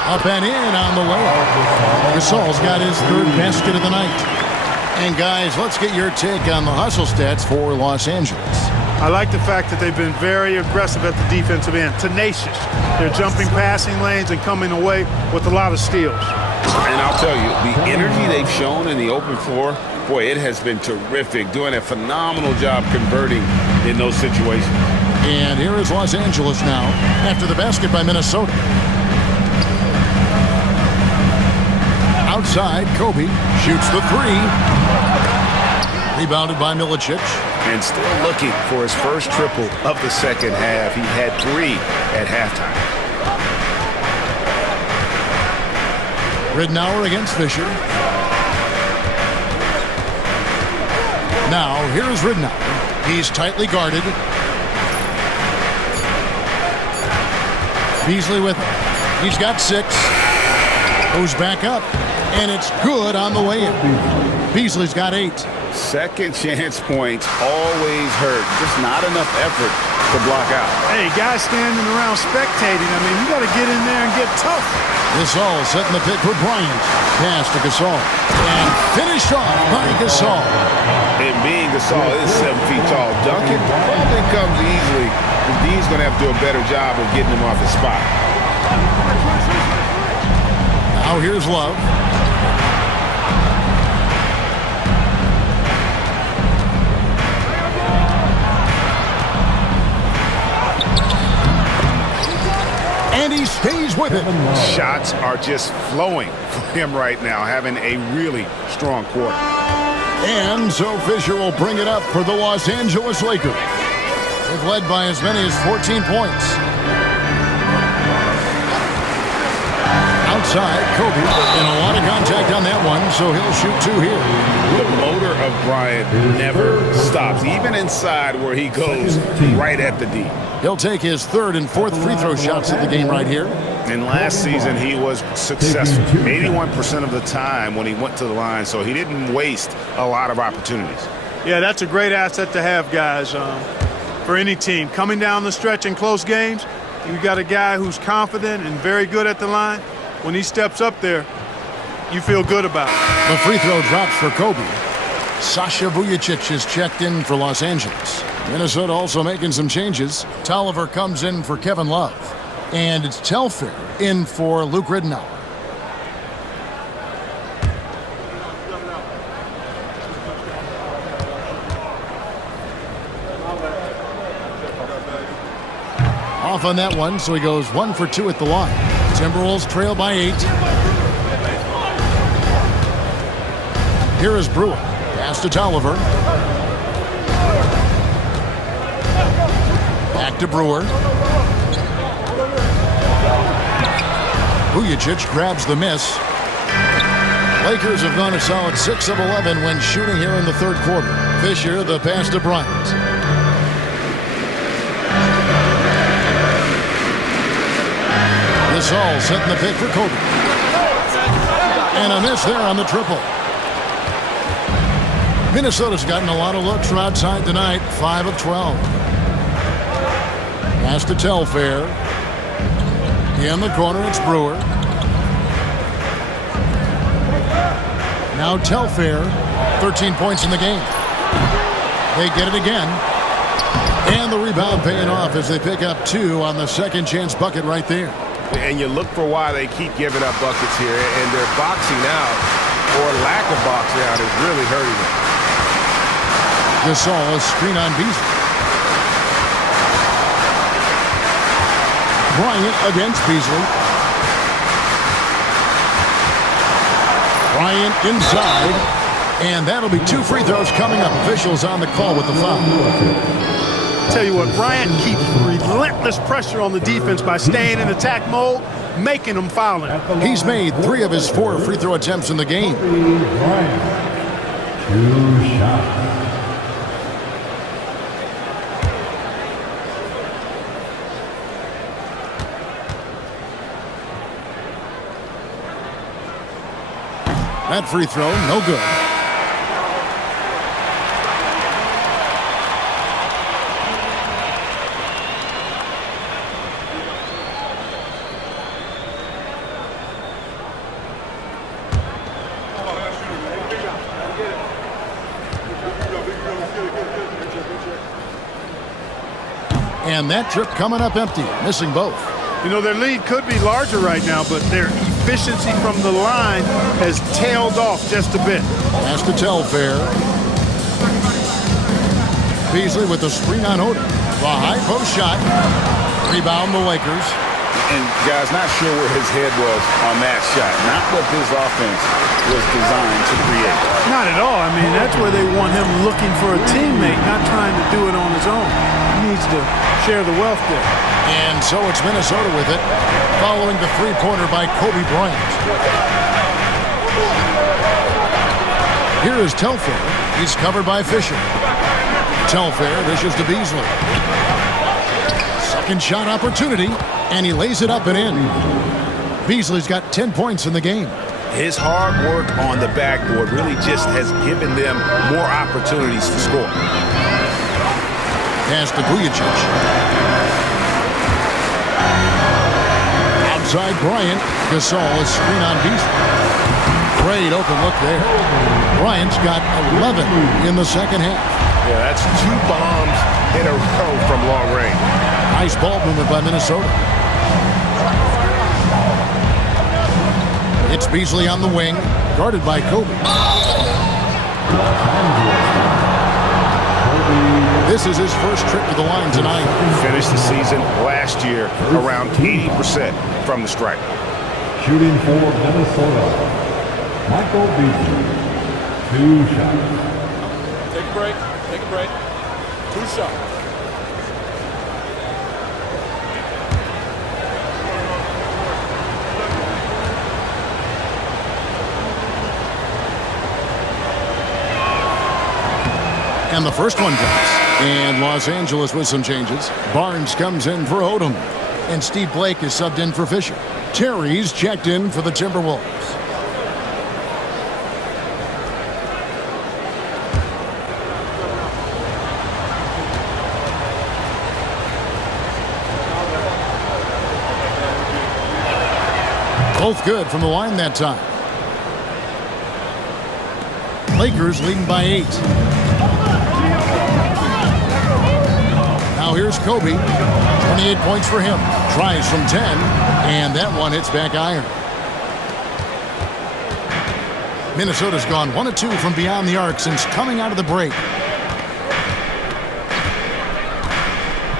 Up and in on the layup. Gasol's got his 3rd basket of the night. And guys, let's get your take on the hustle stats for Los Angeles. I like the fact that they've been very aggressive at the defensive end, tenacious. They're jumping passing lanes and coming away with a lot of steals. And I'll tell you, the energy they've shown in the open floor, boy, it has been terrific. Doing a phenomenal job converting in those situations. And here is Los Angeles now after the basket by Minnesota. Outside, Kobe shoots the 3. Rebounded by Milicic. And still looking for his first triple of the second half. He had 3 at halftime. Ridnour against Fisher. Now, here is Ridnour. He's tightly guarded. Beasley with him. He's got 6. Goes back up. And it's good on the way in. Beasley's got 8. Second chance points always hurt. Just not enough effort to block out. Hey, guys standing around spectating. I mean, you got to get in there and get tough. Gasol setting the pick for Bryant. Pass to Gasol. And finished off by Gasol. And being Gasol is 7 feet tall. Duncan probably comes easily. The D's going to have to do a better job of getting him off his spot. Now here's Love. And he stays with it. Shots are just flowing for him right now, having a really strong quarter. And so Fisher will bring it up for the Los Angeles Lakers. They've led by as many as 14 points. Outside, Kobe, and a lot of contact on that one, so he'll shoot 2 here. The motor of Bryant never stops, even inside where he goes right at the D. He'll take his 3rd and 4th free throw shots of the game right here. And last season, he was successful 81% of the time when he went to the line, so he didn't waste a lot of opportunities. Yeah, that's a great asset to have, guys, for any team. Coming down the stretch in close games, you got a guy who's confident and very good at the line. When he steps up there, you feel good about it. The free throw drops for Kobe. Sasha Vujacic is checked in for Los Angeles. Minnesota also making some changes. Tolliver comes in for Kevin Love. And it's Telfair in for Luke Ridnour. Off on that one, so he goes 1 for 2 at the line. Timberwolves trail by 8. Here is Brewer. Pass to Tolliver. Back to Brewer. Vujacic grabs the miss. Lakers have gone a solid 6 of 11 when shooting here in the 3rd quarter. Fisher, the pass to Bryant. Gasol setting the pick for Kobe. And a miss there on the triple. Minnesota's gotten a lot of looks from outside tonight, 5 of 12. Pass to Telfair. In the corner, it's Brewer. Now Telfair, 13 points in the game. They get it again. And the rebound paying off as they pick up 2 on the second chance bucket right there. And you look for why they keep giving up buckets here, and their boxing out, or lack of boxing out, is really hurting them. Gasol, a screen on Beasley. Bryant against Beasley. Bryant inside. And that'll be 2 free throws coming up. Officials on the call with the foul. Tell you what, Bryant keeps relentless pressure on the defense by staying in attack mode, making them foul him. He's made 3 of his 4 free throw attempts in the game. Bryant. 2 shots. That free throw, no good. And that trip coming up empty, missing both. You know, their lead could be larger right now, but their efficiency from the line has tailed off just a bit. Pass to Telfair. Beasley with the screen on Odom. The high post shot. Rebound the Lakers. And guys, not sure where his head was on that shot. Not what this offense was designed to create. Not at all. I mean, that's where they want him looking for a teammate, not trying to do it on his own. He needs to share the wealth there. And so it's Minnesota with it, following the three-pointer by Kobe Bryant. Here is Telfair. He's covered by Fisher. Telfair dishes to Beasley. Second shot opportunity, and he lays it up and in. Beasley's got 10 points in the game. His hard work on the backboard really just has given them more opportunities to score. Pass to Vujacic. Outside Bryant. Gasol is screen on Beasley. Great open look there. Bryant's got 11 in the second half. Yeah, that's 2 bombs in a row from long range. Nice ball movement by Minnesota. It's Beasley on the wing, guarded by Kobe. This is his first trip to the line tonight. Finished the season last year around 80% from the stripe. Shooting for Minnesota, Michael Beasley. 2 shots. Take a break. Take a break. 2 shots. And the first one comes. And Los Angeles with some changes. Barnes comes in for Odom. And Steve Blake is subbed in for Fisher. Terry's checked in for the Timberwolves. Both good from the line that time. Lakers leading by 8. Now here's Kobe. 28 points for him. Tries from 10. And that one hits back iron. Minnesota's gone 1 of 2 from beyond the arc since coming out of the break.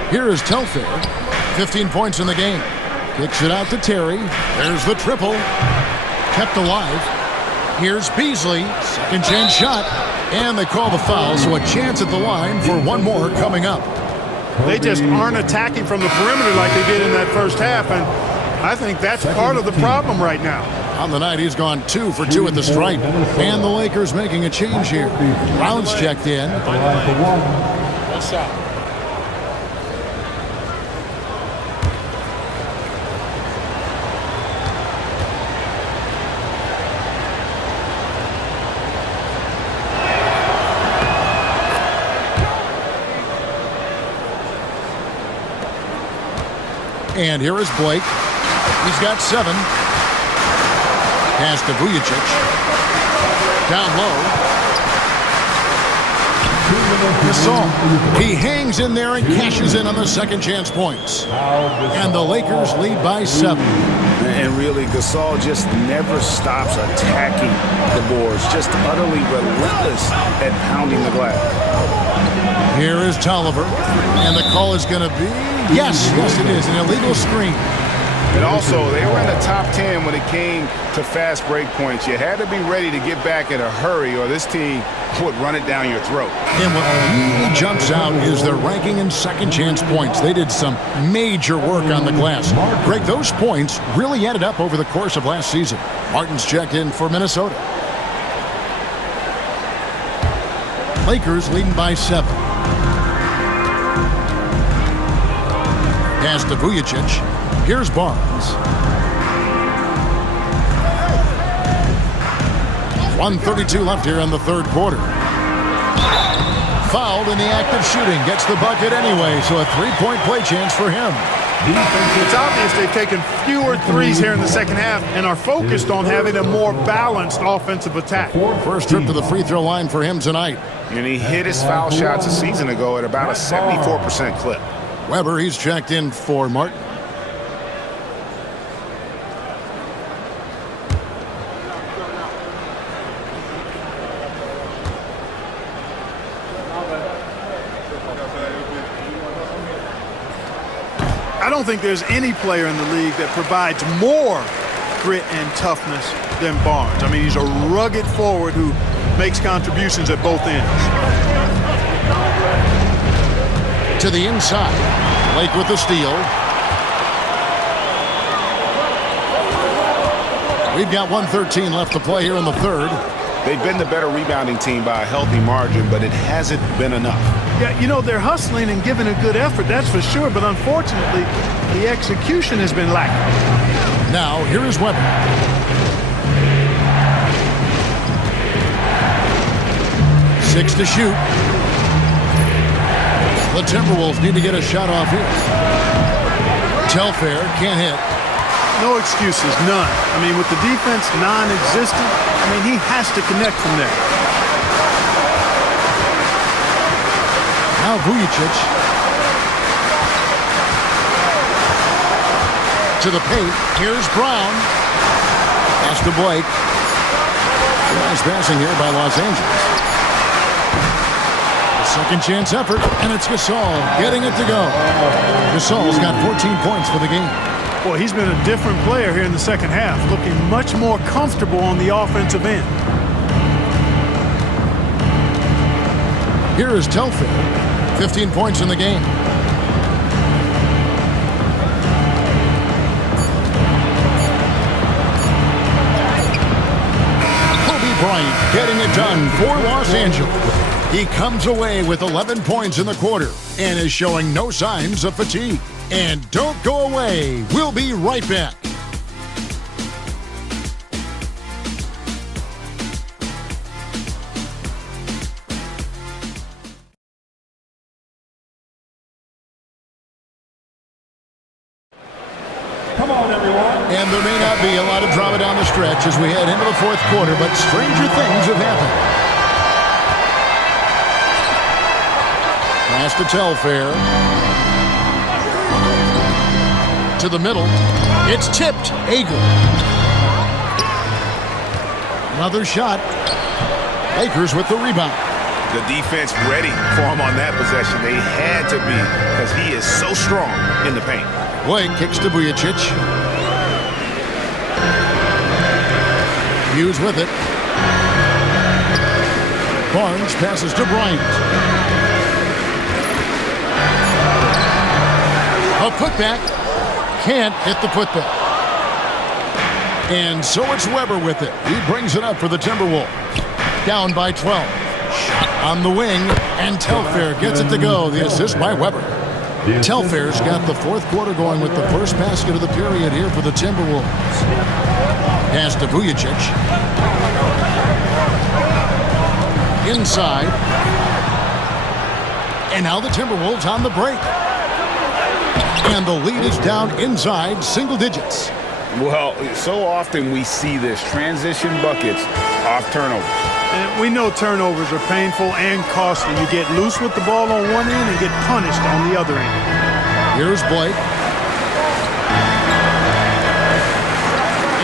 Here is Telfair. 15 points in the game. Kicks it out to Terry. There's the triple. Kept alive. Here's Beasley. Second chance shot. And they call the foul, so a chance at the line for one more coming up. They just aren't attacking from the perimeter like they did in that first half, and I think that's part of the problem right now. On the night, he's gone 2 for 2 at the stripe. And the Lakers making a change here. Brown's checked in. 1 shot. And here is Blake. He's got 7. Pass to Vujacic. Down low. Gasol. He hangs in there and cashes in on the second chance points. And the Lakers lead by 7. And really, Gasol just never stops attacking the boards. Just utterly relentless at pounding the glass. Here is Tolliver. And the call is going to be... Yes, it is. An illegal screen. And also, they were in the top 10 when it came to fast break points. You had to be ready to get back in a hurry or this team would run it down your throat. And what really jumps out is their ranking in second chance points. They did some major work on the glass. Greg, those points really added up over the course of last season. Martin's checked in for Minnesota. Lakers leading by 7. Pass to Vujacic. Here's Barnes. 1:32 left here in the third quarter. Fouled in the act of shooting. Gets the bucket anyway, so a 3-point play chance for him. It's obvious they've taken fewer threes here in the second half and are focused on having a more balanced offensive attack. First trip to the free throw line for him tonight. And he hit his foul shots a season ago at about a 74% clip. Weber, he's checked in for Martin. I don't think there's any player in the league that provides more grit and toughness than Barnes. I mean, he's a rugged forward who makes contributions at both ends. To the inside. Blake with the steal. We've got 1:13 left to play here in the third. They've been the better rebounding team by a healthy margin, but it hasn't been enough. Yeah, you know, they're hustling and giving a good effort, that's for sure, but unfortunately, the execution has been lacking. Now, here is Weber. Six to shoot. The Timberwolves need to get a shot off here. Telfair can't hit. No excuses, none. I mean, with the defense non-existent, I mean, he has to connect from there. Now Vujacic. To the paint. Here's Brown. Pass to Blake. Nice passing here by Los Angeles. Second chance effort, and it's Gasol getting it to go. Gasol's got 14 points for the game. Well, he's been a different player here in the second half, looking much more comfortable on the offensive end. Here is Telfair, 15 points in the game. Bryant getting it done for Los Angeles. He comes away with 11 points in the quarter and is showing no signs of fatigue. And don't go away. We'll be right back. Come on, everyone. And there may not be a lot of drama down the stretch as we head into the fourth quarter, but stranger things have happened. Pass to Telfair. To the middle. It's tipped. Ager. Another shot. Lakers with the rebound. The defense ready for him on that possession. They had to be because he is so strong in the paint. Blake kicks to Vujacic. Hughes with it. Barnes passes to Bryant. A putback. Can't hit the putback. And so it's Weber with it. He brings it up for the Timberwolves. Down by 12. Shot on the wing. And Telfair gets it to go. The assist by Weber. Telfair's got the fourth quarter going with the first basket of the period here for the Timberwolves. Pass to Vujacic. Inside. And now the Timberwolves on the break. And the lead is down inside single digits. Well, so often we see this transition buckets off turnovers. And we know turnovers are painful and costly. You get loose with the ball on one end and get punished on the other end. Here's Blake.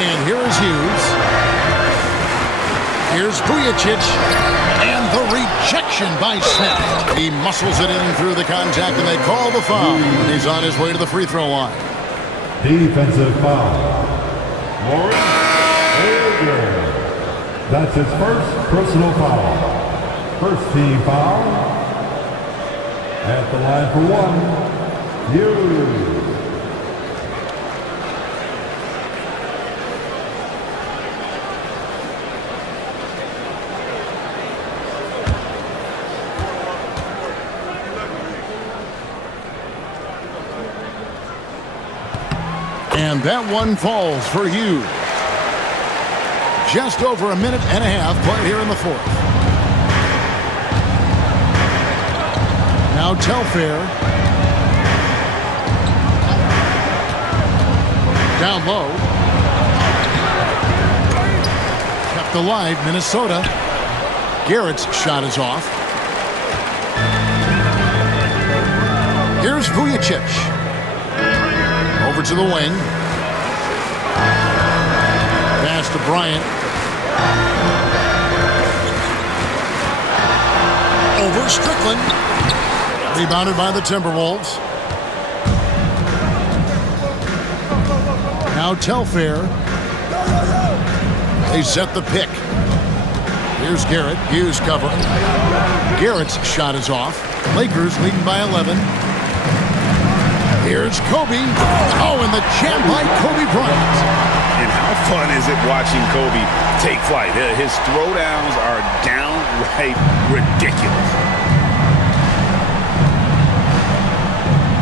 And here is Hughes. Here's Vujacic. And the rejection by Smith. He muscles it in through the contact, and they call the foul. And he's on his way to the free throw line. Defensive foul. Laurie Hager. That's his first personal foul. First team foul. At the line for one, Hughes. And that one falls for Hughes. Just over a minute and a half played here in the fourth. Now Telfair. Down low. Kept alive, Minnesota. Garrett's shot is off. Here's Vujacic. Over to the wing. Pass to Bryant. Over Strickland. Rebounded by the Timberwolves. Now Telfair. They set the pick. Here's Garrett. Hughes covering. Garrett's shot is off. Lakers leading by 11. Here's Kobe. Oh, and the jam by Kobe Bryant. And how fun is it watching Kobe take flight? His throwdowns are downright ridiculous.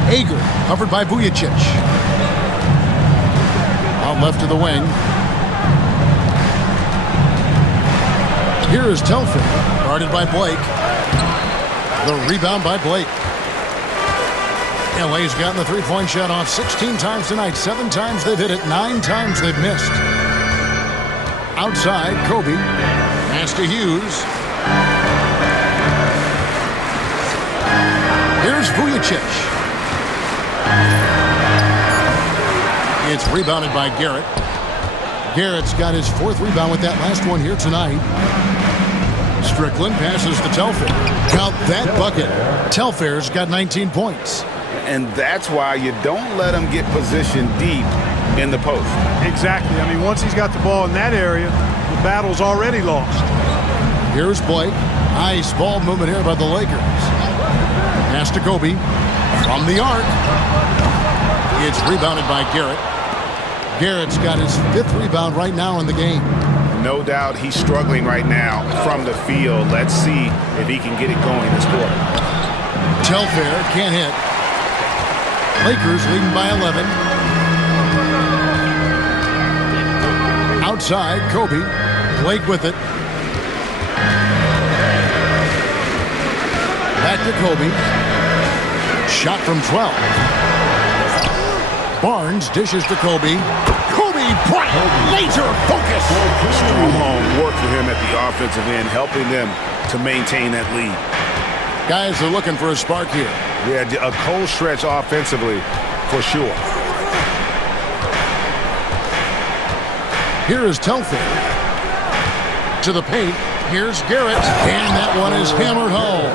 Hager covered by Vujacic. Out left to the wing. Here is Telfair, guarded by Blake. The rebound by Blake. LA's gotten the three-point shot off 16 times tonight. 7 times they've hit it. 9 times they've missed. Outside, Kobe. Pass to Hughes. Here's Vujacic. It's rebounded by Garrett. Garrett's got his 4th rebound with that last one here tonight. Strickland passes to Telfair. Count that bucket. Telfair's got 19 points. And that's why you don't let him get positioned deep in the post. Exactly. I mean, once he's got the ball in that area, the battle's already lost. Here's Blake. Nice ball movement here by the Lakers. Pass to Kobe. From the arc. It's rebounded by Garrett. Garrett's got his 5th rebound right now in the game. No doubt he's struggling right now from the field. Let's see if he can get it going this quarter. Telfair can't hit. Lakers leading by 11. Outside, Kobe. Blake with it. Back to Kobe. Shot from 12. Barnes dishes to Kobe. Kobe Bryant, laser focus. Strong work for him at the offensive end, helping them to maintain that lead. Guys are looking for a spark here. Yeah, a cold stretch offensively for sure. Here is Telfair. To the paint. Here's Garrett. And that one is hammered home.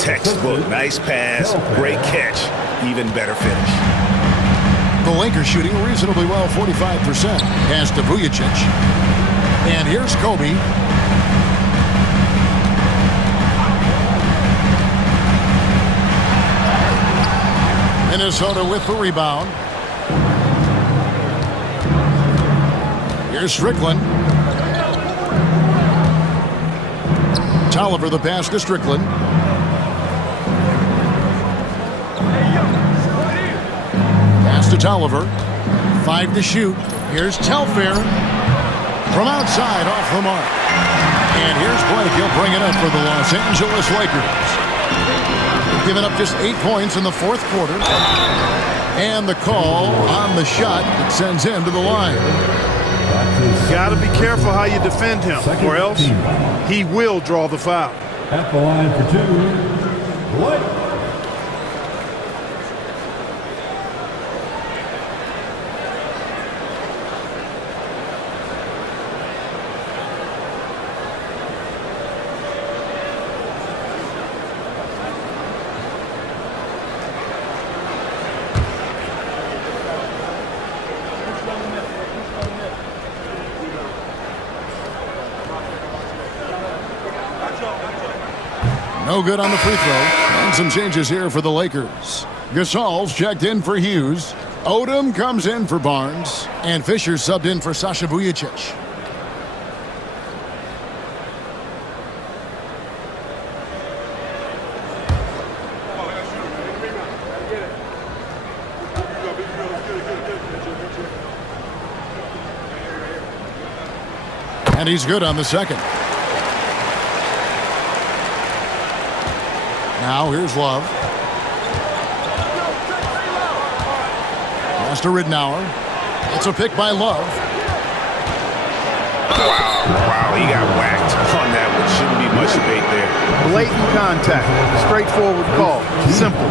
Textbook, nice pass, great catch, even better finish. The Lakers shooting reasonably well, 45%. Pass to Vujacic. And here's Kobe. Minnesota with the rebound. Here's Strickland. Tolliver the pass to Strickland. Pass to Tolliver. 5 to shoot. Here's Telfair. From outside, off the mark. And here's Blake. He'll bring it up for the Los Angeles Lakers. Giving up just 8 points in the 4th quarter. And the call on the shot that sends him to the line. Got to be careful how you defend him, or else he will draw the foul. At the line for two, White. No good on the free throw. And some changes here for the Lakers. Gasol's checked in for Hughes. Odom comes in for Barnes. And Fisher subbed in for Sasha Vujicic. And he's good on the second. Now here's Love. Pass to Ridnour. It's a pick by Love. Wow, he got whacked on that one. Shouldn't be much debate there. Blatant contact. Straightforward call. Simple.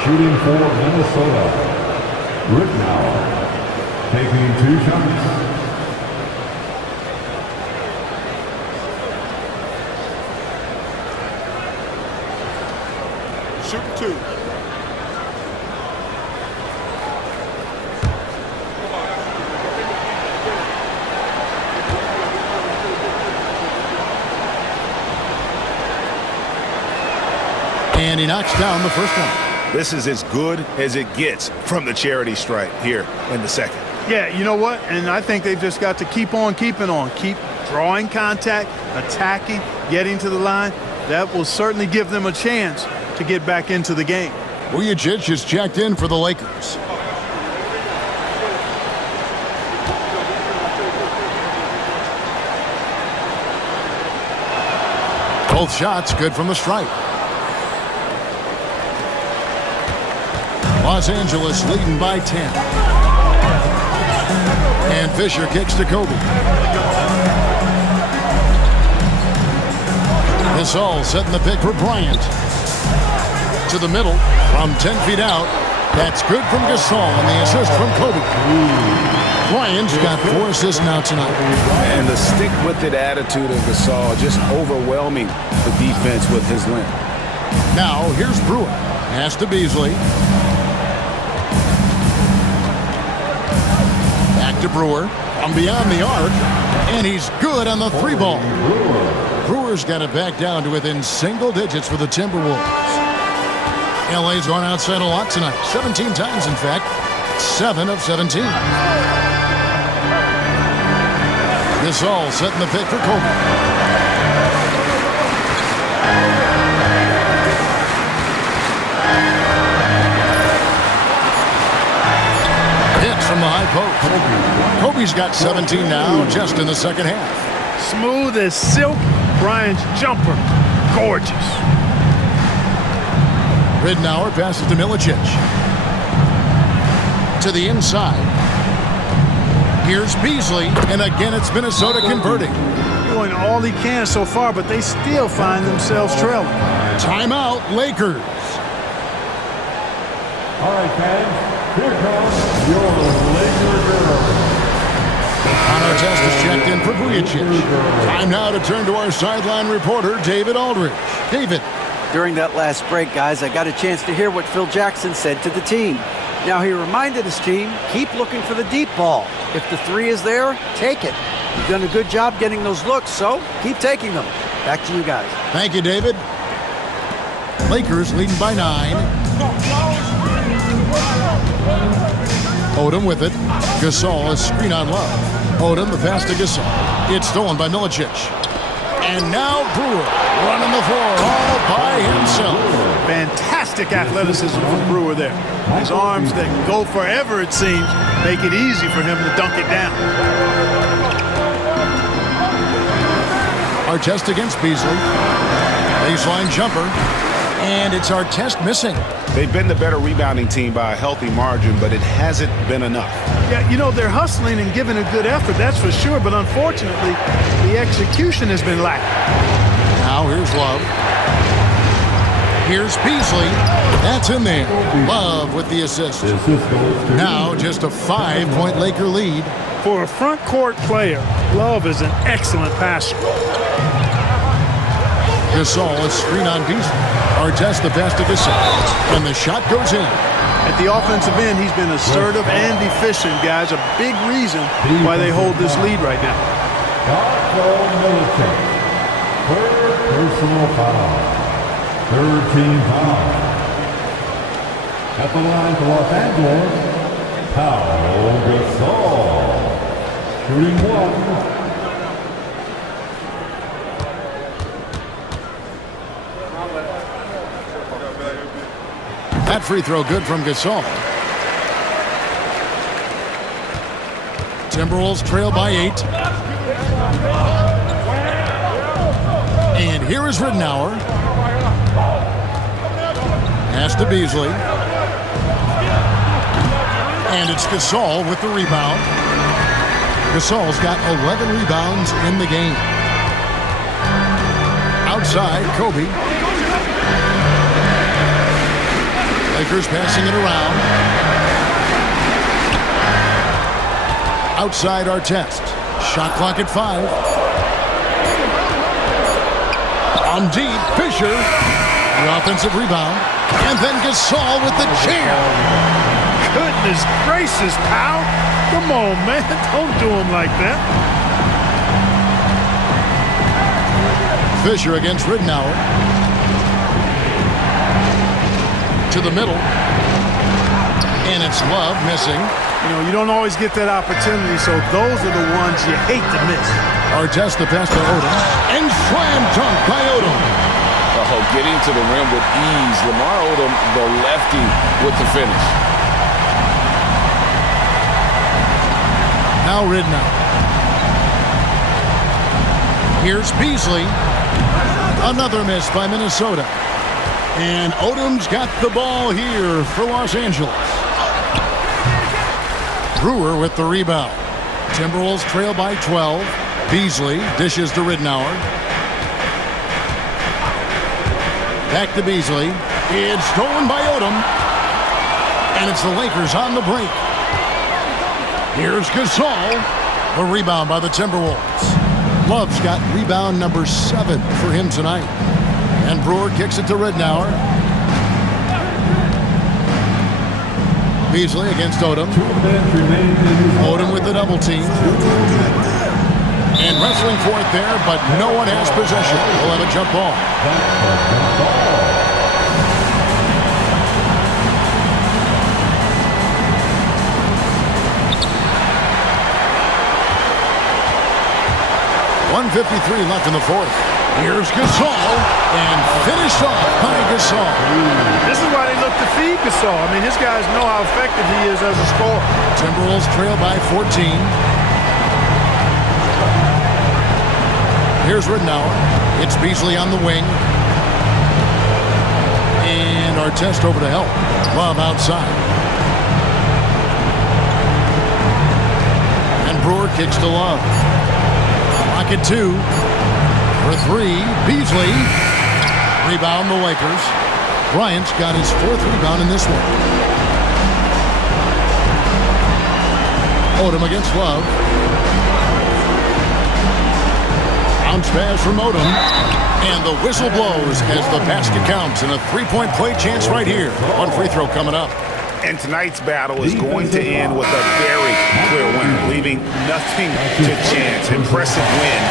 Shooting for Minnesota, Ridnour taking 2 shots. Shoot 2. And he knocks down the first one. This is as good as it gets from the charity stripe here in the second. Yeah, you know what? And I think they've just got to keep on keeping on. Keep drawing contact, attacking, getting to the line. That will certainly give them a chance to get back into the game. Vujicic is checked in for the Lakers. Both shots good from the stripe. Los Angeles leading by 10. And Fisher kicks to Kobe. Gasol setting the pick for Bryant. To the middle from 10 feet out. That's good from Gasol and the assist from Kobe. Bryant's got 4 assists now tonight. And the stick-with-it attitude of Gasol just overwhelming the defense with his length. Now here's Brewer. Pass to Beasley. Back to Brewer from beyond the arc. And he's good on the 3-ball. Brewer's got it back down to within single digits for the Timberwolves. LA's gone outside a lot tonight. 17 times, in fact. 7 of 17. Gasol setting the pick for Kobe. Hits from the high post. Kobe's got 17 now, just in the second half. Smooth as silk. Bryant's jumper. Gorgeous. Ridnour passes to Milicic. To the inside. Here's Beasley, and again it's Minnesota converting. Doing all he can so far, but they still find themselves trailing. Timeout, Lakers. All right, fans, here comes your Laker girl. Connor Test is checked in for Vujicic. Time now to turn to our sideline reporter, David Aldridge. David. During that last break, guys, I got a chance to hear what Phil Jackson said to the team. Now, he reminded his team, keep looking for the deep ball. If the 3 is there, take it. You've done a good job getting those looks, so keep taking them. Back to you guys. Thank you, David. Lakers leading by 9. Odom with it. Gasol is screen on Love. Odom, the pass to Gasol. It's stolen by Milicic. And now Brewer running the floor all by himself. Fantastic athleticism from Brewer there. His arms that go forever, it seems, make it easy for him to dunk it down. Artest against Beasley. Baseline jumper. And it's Artest missing. They've been the better rebounding team by a healthy margin, but it hasn't been enough. Yeah, you know, they're hustling and giving a good effort, that's for sure, but unfortunately, the execution has been lacking. Now here's Love. Here's Beasley. That's in there. Love with the assist. Now just a 5-point Laker lead. For a front court player, Love is an excellent passer. Gasol is screen on Beasley. Artest the best of Gasol. And the shot goes in. At the offensive end, he's been assertive and efficient, guys. A big reason why they hold this lead right now. Third personal foul. Third team foul. At the line for Los Angeles, Pau Gasol. Shooting one. That free throw good from Gasol. Timberwolves trail by 8. And here is Ridenour. Pass to Beasley. And it's Gasol with the rebound. Gasol's got 11 rebounds in the game. Outside, Kobe. Lakers passing it around. Outside Artest. Shot clock at 5. On deep, Fisher. The offensive rebound. And then Gasol with the jam. Goodness gracious, Pau. Come on, man. Don't do him like that. Fisher against Ridenour. To the middle. And it's Love missing. You know, you don't always get that opportunity, so those are the ones you hate to miss. Artest the pass to Odom. And slam dunk by Odom. Oh, getting to the rim with ease. Lamar Odom, the lefty, with the finish. Now Ridenour. Here's Beasley. Another miss by Minnesota. And Odom's got the ball here for Los Angeles. Brewer with the rebound. Timberwolves trail by 12. Beasley dishes to Ridenour. Back to Beasley. It's stolen by Odom. And it's the Lakers on the break. Here's Gasol. The rebound by the Timberwolves. Love's got rebound number 7 for him tonight. And Brewer kicks it to Ridenour. Beasley against Odom. Odom with the double team. And wrestling for it there, but no one has possession. We'll have a jump ball. .153 left in the fourth. Here's Gasol, and finished off by Gasol. This is why they look to feed Gasol. I mean, his guys know how effective he is as a scorer. Timberwolves trail by 14. Here's Ridenour. It's Beasley on the wing. And Artest over to help. Love outside. And Brewer kicks to Love. Clock at 2. For 3, Beasley. Rebound the Lakers. Bryant's got his 4th rebound in this one. Odom against Love. Bounce pass from Odom. And the whistle blows as the basket counts. And a 3-point play chance right here. One free throw coming up. And tonight's battle is going to end with a very clear winner, leaving nothing to chance. Impressive win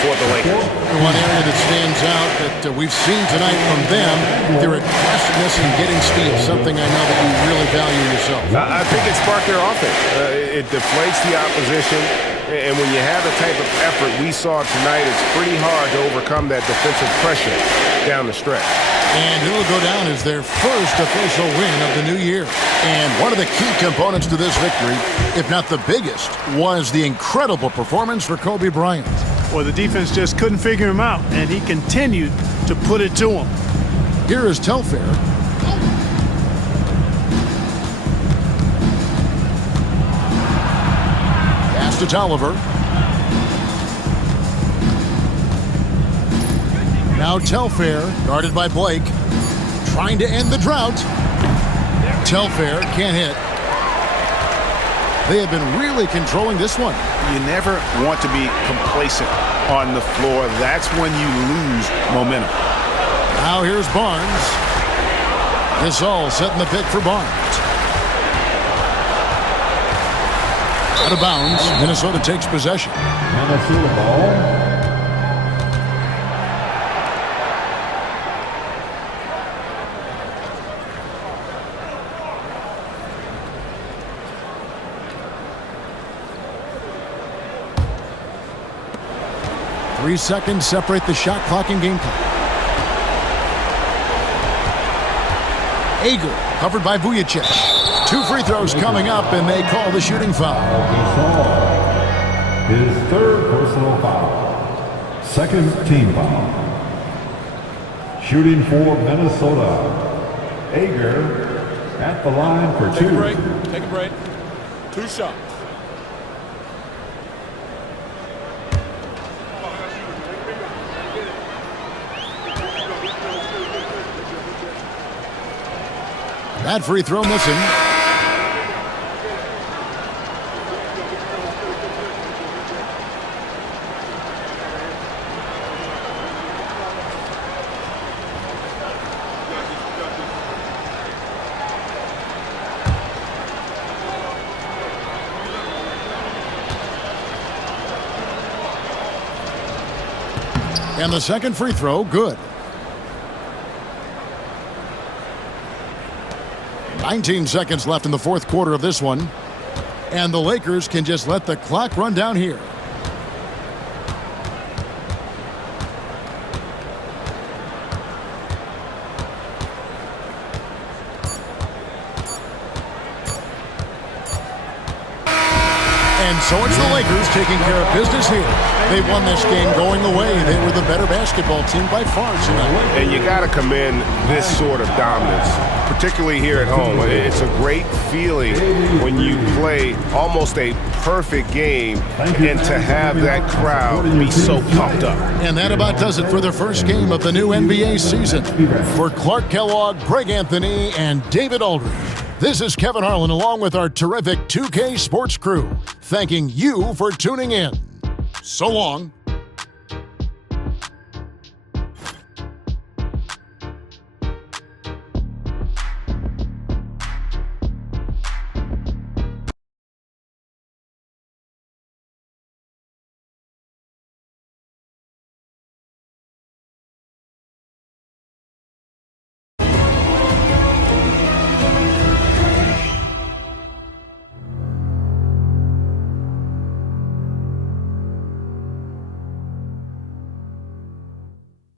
for the Lakers. One area that stands out that we've seen tonight from them, their aggressiveness in getting steals, something I know that you really value yourself. I think it sparked their offense. It deflates the opposition, and when you have the type of effort we saw tonight, it's pretty hard to overcome that defensive pressure down the stretch. And it'll go down as their first official win of the new year. And one of the key components to this victory, if not the biggest, was the incredible performance for Kobe Bryant. Well, the defense just couldn't figure him out, and he continued to put it to him. Here is Telfair. Pass to Tolliver. Now Telfair, guarded by Blake, trying to end the drought. Telfair can't hit. They have been really controlling this one. You never want to be complacent on the floor. That's when you lose momentum. Now here's Barnes. Gasol setting the pick for Barnes. Out of bounds. Minnesota takes possession. Minnesota ball. 3 seconds separate the shot clock and game clock. Ager covered by Vujacic. 2 free throws coming up, and they call the shooting foul. His third personal foul. Second team foul. Shooting for Minnesota. Ager at the line for 2. Take a break. Take a break. 2 shots. That free throw missing. And the second free throw, good. 19 seconds left in the fourth quarter of this one. And the Lakers can just let the clock run down here. And so it's the Lakers taking care of business here. They won this game going away. They were the better basketball team by far tonight. And you got to commend this sort of dominance, particularly here at home. It's a great feeling when you play almost a perfect game and to have that crowd be so pumped up. And that about does it for the first game of the new NBA season. For Clark Kellogg, Greg Anthony, and David Aldridge, this is Kevin Harlan along with our terrific 2K Sports crew, thanking you for tuning in. So long.